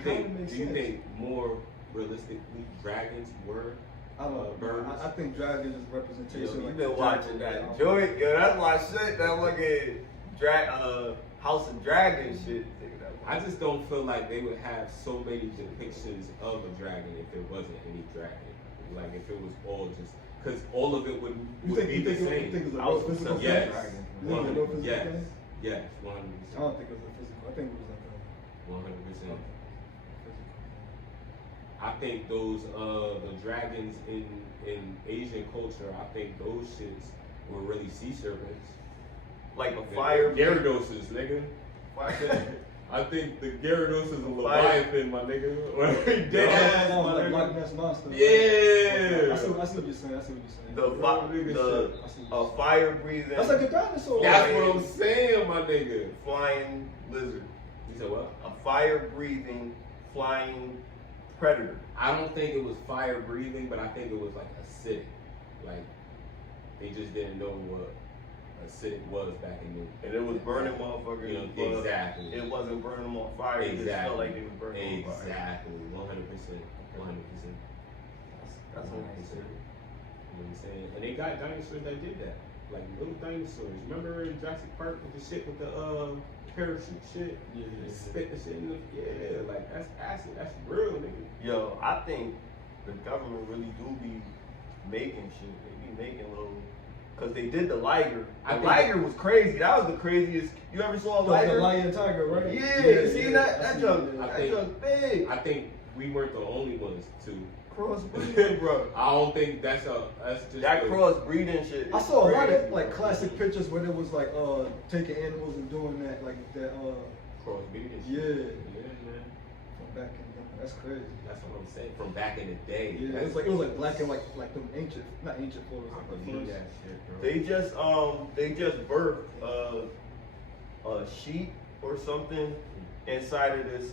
think more realistically dragons were I don't know. birds? I think dragons is representation. Yo, like you been the watching dragon. that joint, yo. That's my shit. That fucking House of Dragon shit. Nigga, that I just don't feel like they would have so many depictions of a dragon if there wasn't any dragon. Like if it was all just, because all of it would You be think the it's same. a I real was physical obsessed Yes. thing? Dragon. You think it's a real physical Yes. thing? Yes. I don't think it was a physical. I think it was like a 100%. 100%. physical. I think those the dragons in Asian culture, I think those shits were really sea serpents. like a fire. Gyarados, nigga. Fire. I think the Gyarados is a Fire. Leviathan, my nigga. Dead ass, my like nigga. Loch Ness monster. Yeah. I see what you're saying. I see what you're saying. A fire breathing. That's like a dinosaur. That's what I'm saying, my nigga. flying lizard. You said what? A fire breathing flying predator. I don't think it was fire breathing, but I think it was like acidic. Like they just didn't know what acidic was back in the. And it was burning motherfuckers. You know, but exactly. It wasn't burning them on fire. It just felt like they was burning them on fire. Exactly. 100%. 100%. That's what I said. You know what I'm saying? And they got dinosaurs that did that. Like little dinosaurs. Remember in Jurassic Park with the shit with the parachute shit. Yeah. And spit the shit in the, yeah, like that's acid, that's real, nigga. Yo, I think the government really do be making shit. They be making little. Cause they did the Liger. I The think- Liger was crazy. That was the craziest. You ever saw a The Liger? lion tiger, right? Yeah, you see that? I That see junk, it, I that think- junk big. I think we weren't the only ones to. Crossbreeding, bro. I don't think that's just That the- crossbreeding shit. I is saw a lot crazy, of like bro. classic pictures where it was like taking animals and doing that like that crossbreeding yeah shit. Yeah, man. from back in the that's crazy. That's what I'm saying. From back in the day. Yeah, That's- it was like black and like them ancient, not ancient photos. I Like the believe first. that shit, bro. They just birthed a sheep or something inside of this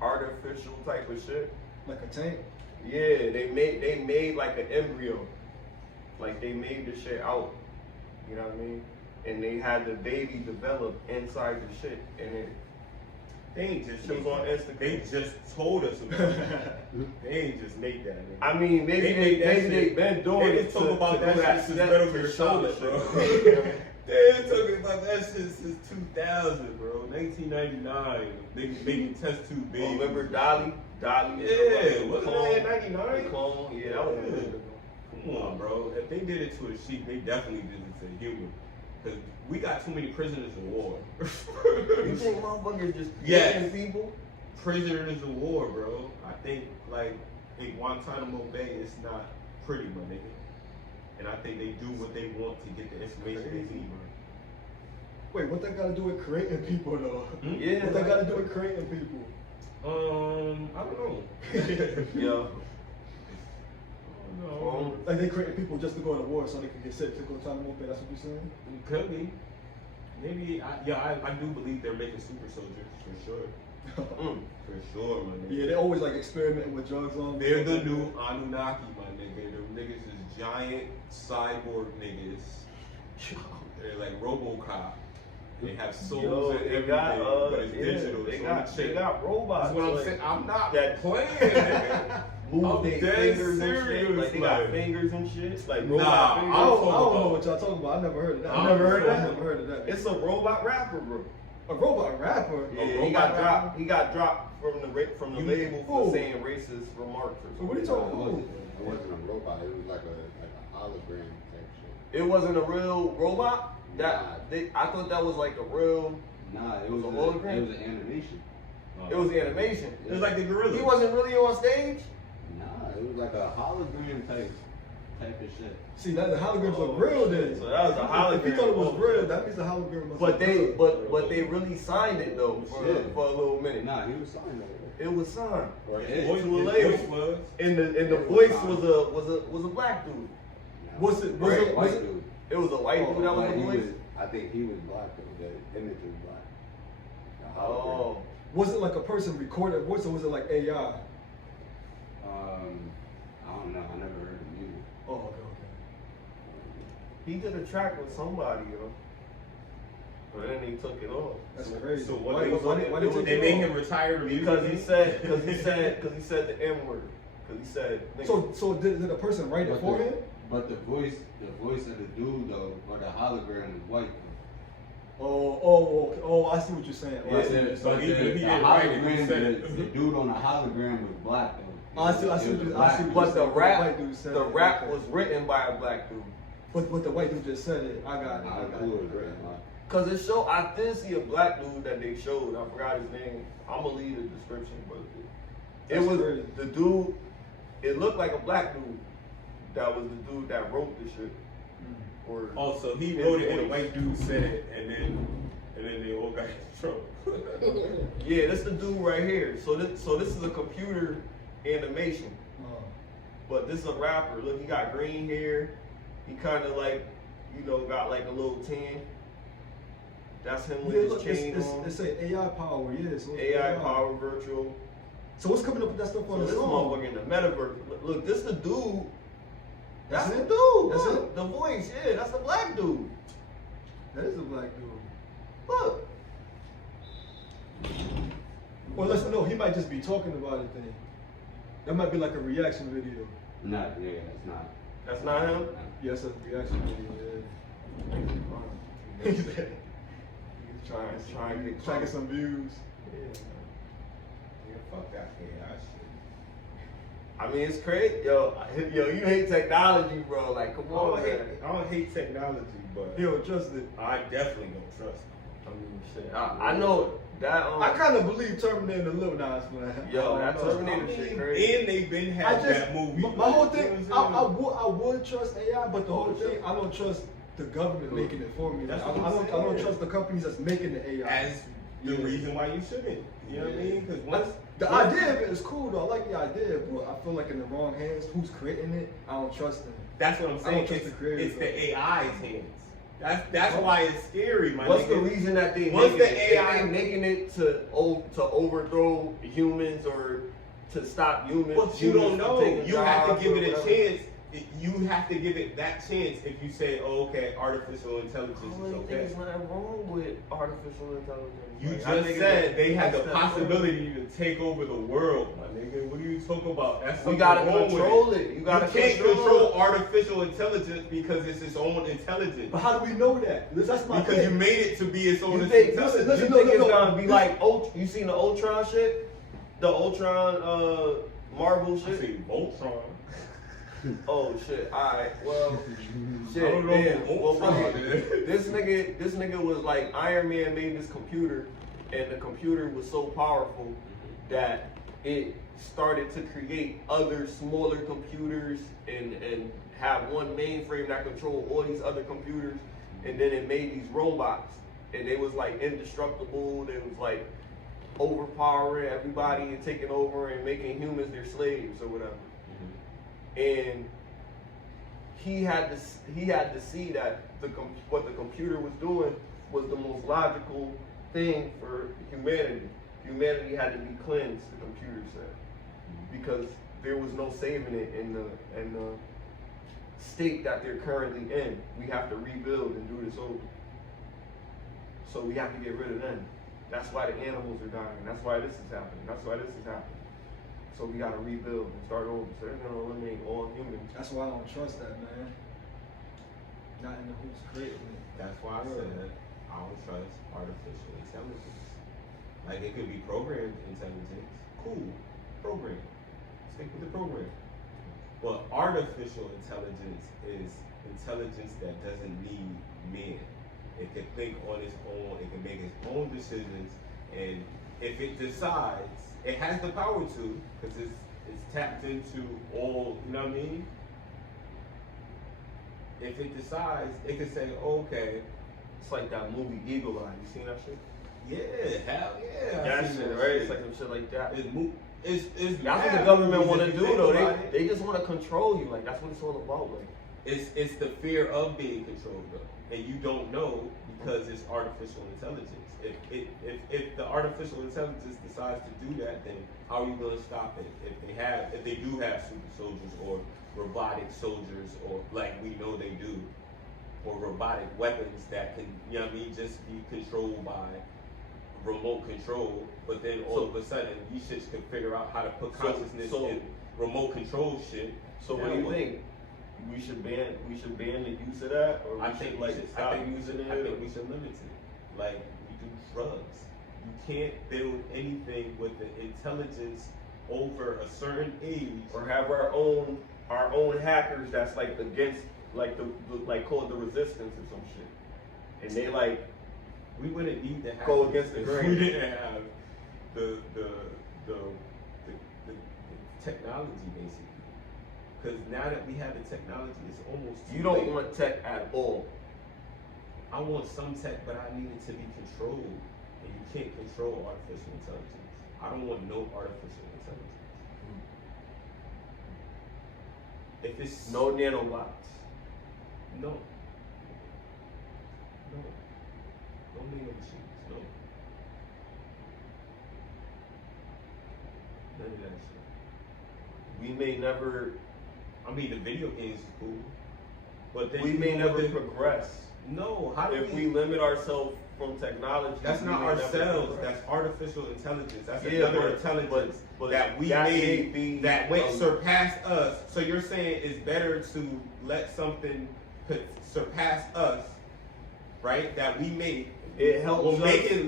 artificial type of shit. Like a tank. Yeah, they made like an embryo. Like they made the shit out. You know what I mean? And they had the baby develop inside the shit, and it They ain't just She was made on that. Instagram. They just told us about that. They ain't just made that. Nigga. I mean, maybe They made that maybe shit. they've been doing They it been talking about to that do shit since step Metal to Gear show Solid, the bro. shit. They been talking about that shit since 2000, bro. 1999. Niggas making test tube Oh, babies. remember Dolly? Dolly? Yeah, wasn't Clone. that in 99? The clone, yeah, that was a minute ago. Come on, bro. If they did it to a sheep, they definitely did it to a human. Because we got too many prisoners of war. You think motherfuckers just Yes. killing people? Prisoners of war, bro. I think, like, in Guantanamo Bay, it's not pretty, my nigga. And I think they do what they want to get the information they need, bro. Wait, what that got to do with creating people though? Yeah. What that got to do with creating people? I don't know. Yo. No. Like they created people just to go to war so they could get sick to go to Guantanamo Bay. That's what you're saying? It could be. Maybe, I do believe they're making super soldiers, for sure. For sure, my nigga. Yeah, they always like experimenting with drugs on. them. They're the new Anunnaki, my nigga. Them niggas is giant cyborg niggas. They're like RoboCop. They have souls Yo, and they everything, got, but it's yeah, digital. they It's got, on the they chip. got robots. That's what I'm like, saying. I'm not that- playing, nigga. Move I'm their dead fingers and shit. serious, Like they got like- fingers and shit. Like Nah, robot I fingers. don't, I talking don't know about- what y'all talking about. I never heard of that. I never heard of I that? never heard of that. It's a robot rapper, bro. A robot rapper. Yeah, he robot got rapper? dropped. He got dropped from the You- label for Who? saying racist remarks or something. What are you It talking wasn't, about? it wasn't a robot. It was like a hologram type shit. It wasn't a real robot. Nah. I thought that was like a real. Nah, it It was was a hologram? It was an animation. It was animation. It was like the gorilla. He wasn't really on stage. Nah, it was like a hologram type of shit. See, that the holograms look real then. So that was a hologram. If you thought it was real, that means the hologram must But look they real. but they really signed it though Yeah. for a little minute. Nah, he was signed over It was signed. there. His Yeah. voice, to a his label. voice was. And the It was voice signed. was a black dude. Nah. Was it- was Right, it- white was it- dude. It was a white dude that was But the he voice. was- I think he was black though. The image was black. The hologram. Oh. Was it like a person recorded voice or was it like AI? I don't know. I never heard the music. Oh, okay. He did a track with somebody, yo. But then he took it off. That's crazy. So what Why- they, why they take they it made off? him retire the music. Because he said the N word. Because he said nigga. So did a person write it for him? But the voice of the dude though, or the hologram was white though. Oh, I see what you're saying. Oh, I see what you're So saying. even if he the didn't write it, he hologram, said it. the dude on the hologram was black though. Oh, I see It what was a you- I black see dude. what But the white dude said the it. rap Okay. was written by a black dude. But the white dude just said it. I got it. I don't know who it was written by. Cause it showed, I did see a black dude that they showed. I forgot his name. I'ma leave the description, but it That's was crazy. the dude. It looked like a black dude. That was the dude that wrote the shit. Or Oh, so he wrote it and a white dude said it, and then they all got in trouble. yeah, this the dude right here. So this is a computer animation, Oh. but this is a rapper. Look, he got green hair. He kind of like, got like a little tan. That's him with Yeah, his look, chain on. it's a AI power, yeah. So it's AI power virtual. So what's coming up with that stuff So on the this song? motherfucker in the metaverse. Look, this the dude. That's That's the it? dude. That's Look, it? the voice. Yeah, that's the black dude. That is a black dude. Look. Well, listen, no, he might just be talking about it then. That might be like a reaction video. Not, yeah, it's not. That's not him. Yes, a reaction video, yeah. He said, Trying to get Trying to get some views. Yeah, fuck that AI shit. I mean, it's crazy, yo. You hate technology, bro. Like, come on, man. I don't hate technology, but He don't trust it. I definitely don't trust it. I mean, shit. I know that. I kind of believe Terminator a little now, man. Yo, that I don't know. Terminator shit crazy. And they've been having that movie. My whole thing, You know what I would trust AI, but the whole thing, I don't trust the government making it for me. That's I what I'm don't saying. trust the companies that's making the AI. As the reason why you shouldn't. You know what I mean? Because once The idea of it is cool though. I like the idea, but I feel like in the wrong hands, who's creating it, I don't trust them. that's what I'm I saying. don't trust It's, the creators, it's though. the AI's hands. That's why it's scary, my What's nigga. the reason that they Once making the it? AI They making it to overthrow humans or to stop humans? But you humans don't from know. taking You have jobs to give or it a whatever? chance. You have to give it that chance if you say, oh, okay, artificial intelligence I is don't really think okay. there's nothing wrong with artificial intelligence. You Like, I just think said it's they had the one step further. possibility to take over the world, my nigga. What are you talking about? That's We something gotta wrong with control it. it. You You gotta can't control control artificial intelligence because it's its own intelligence. But how do we know that? That's my Because thing. you made it to be its own You think, intelligence. you listen, think no, it's no. gonna be like you seen the Ultron shit? The Ultron Marvel I shit? see Voltron. Oh shit! All right, well, shit. I don't know Yeah, what well, Ultron fuck it. is. This nigga was like Iron Man made this computer, and the computer was so powerful that it started to create other smaller computers and have one mainframe that controlled all these other computers, and then it made these robots, and they was like indestructible. They was like overpowering everybody and taking over and making humans their slaves or whatever. And he had to see that what the computer was doing was the most logical thing for humanity. Humanity had to be cleansed, the computer said, because there was no saving it in the state that they're currently in. We have to rebuild and do this over. So we have to get rid of them. That's why the animals are dying. That's why this is happening. That's why this is happening. So we gotta rebuild and start over. So they're gonna eliminate all humans. That's why I don't trust that, man. Not in the who's creating it. That's why I said I don't trust artificial intelligence. Like it could be programmed intelligence. Cool. Program. Stick with the program. But artificial intelligence is intelligence that doesn't need men. It can think on its own, it can make its own decisions, and if it decides, it has the power to, because it's tapped into all, you know what I mean? If it decides, it can say, okay, It's like that movie Eagle Eye. You seen that shit? yeah, hell yeah. I That seen shit, that right? shit. It's like some shit like that. It's That's what mad the government movies want if to you do think though. about it. They just want to control you. Like that's what it's all about. Like It's the fear of being controlled though, and you don't know because it's artificial intelligence. If the artificial intelligence decides to do that, then how are you going to stop it? If they do have super soldiers or robotic soldiers, or like we know they do, or robotic weapons that can, you know what I mean, just be controlled by remote control, but then all of a sudden these shits can figure out how to put consciousness in remote control shit. so, what do you think? We should ban the use of that, or I we think should we like should stop using it? I think we should limit it. Like we do drugs. You can't build anything with the intelligence over a certain age. Or have our own hackers that's like against like the like called the resistance or some shit, and they like We wouldn't need to have Go this against the if grain. We didn't have the technology basically. Because now that we have the technology, it's almost too you don't late. want tech at all. I want some tech, but I need it to be controlled. And you can't control artificial intelligence. I don't want no artificial intelligence. If it's No nanobots. no. No nano machines, no. None of that shit. We may never I mean, the video games is cool, but then we you may know what never the- progress No, how do if we limit ourselves from technology. That's we not may never ourselves. progress. That's artificial intelligence. That's Yeah, another but- intelligence but that we that may made be that went a- surpassed us. So you're saying it's better to let something surpass us right, that we make. It helps Well, us. listen.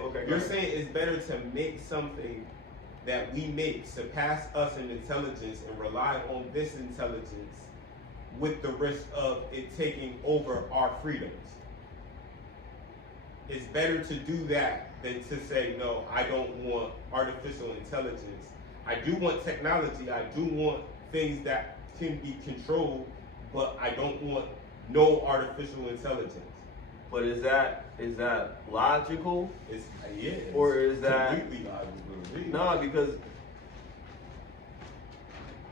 Okay, go You're ahead. saying it's better to make something that we make surpass us in intelligence and rely on this intelligence with the risk of it taking over our freedoms. It's better to do that than to say, no, I don't want artificial intelligence. I do want technology. I do want things that can be controlled, but I don't want no artificial intelligence. But is that logical? It's, yeah, it's Or is that- completely logical? Nah, because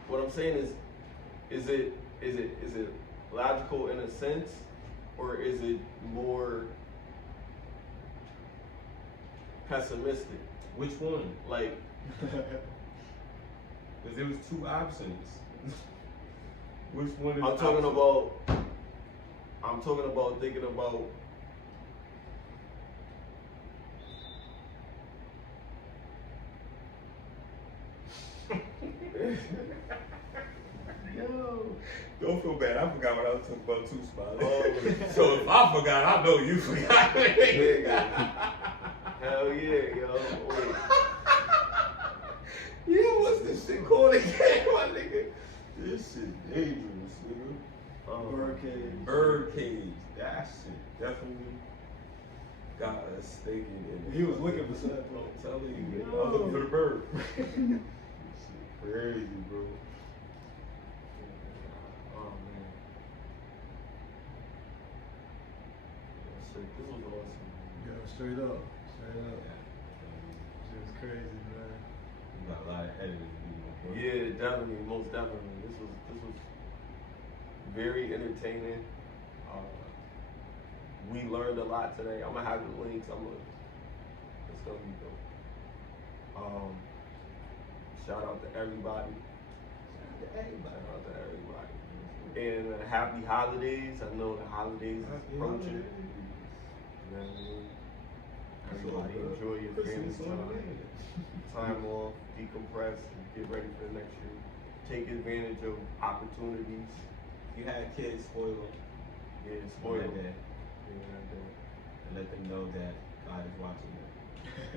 what I'm saying is it logical in a sense, or is it more pessimistic? Which one? Like, Because there was two options. Which one is I'm talking about thinking about Yo, don't feel bad. I forgot what I was talking about too, Smiley. Oh. So if I forgot, I know you forgot. Nigga. Hell yeah, yo. Yeah, what's this shit called again, my nigga? This shit dangerous, nigga. Birdcage. Birdcage. That shit definitely got us thinking. He was looking for something. I'm telling you, I was looking for the bird. Shit crazy, bro. Oh man. This was awesome. Yeah, straight up. Just crazy, man. You got a lot of editing to do, my boy. Yeah, definitely, most definitely. This was very entertaining. We learned a lot today. I'm gonna have the links. It's gonna be dope. Shout out to everybody. Shout out to everybody. And happy holidays. I know the holidays is approaching. You know what I mean? Everybody enjoy your family time off, decompress, and get ready for the next year. Take advantage of opportunities. If you had kids, spoil them. Yeah, spoil Like them. that. Yeah, And let them know that God is watching them.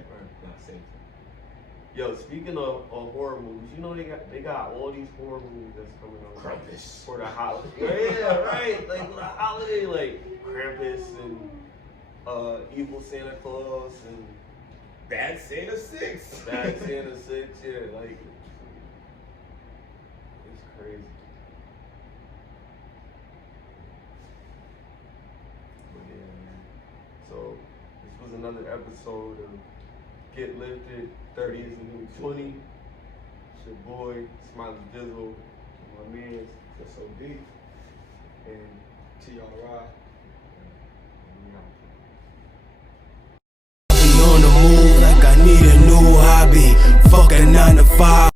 right. Not Satan. Yo, speaking of horror movies, you know they got all these horror movies that's coming out Krampus. for the holiday. Yeah, right. Like for the holiday, like Krampus and Evil Santa Claus and Bad Santa 6. Bad Santa 6. Yeah, like it's crazy. But yeah, man. So this was another episode of Get Lifted. 30 is the new 20. It's your boy, Smiley Dizzle, my man's SOD, and TRI. we out. On the move like I need a new hobby. Fuck a 9 to 5.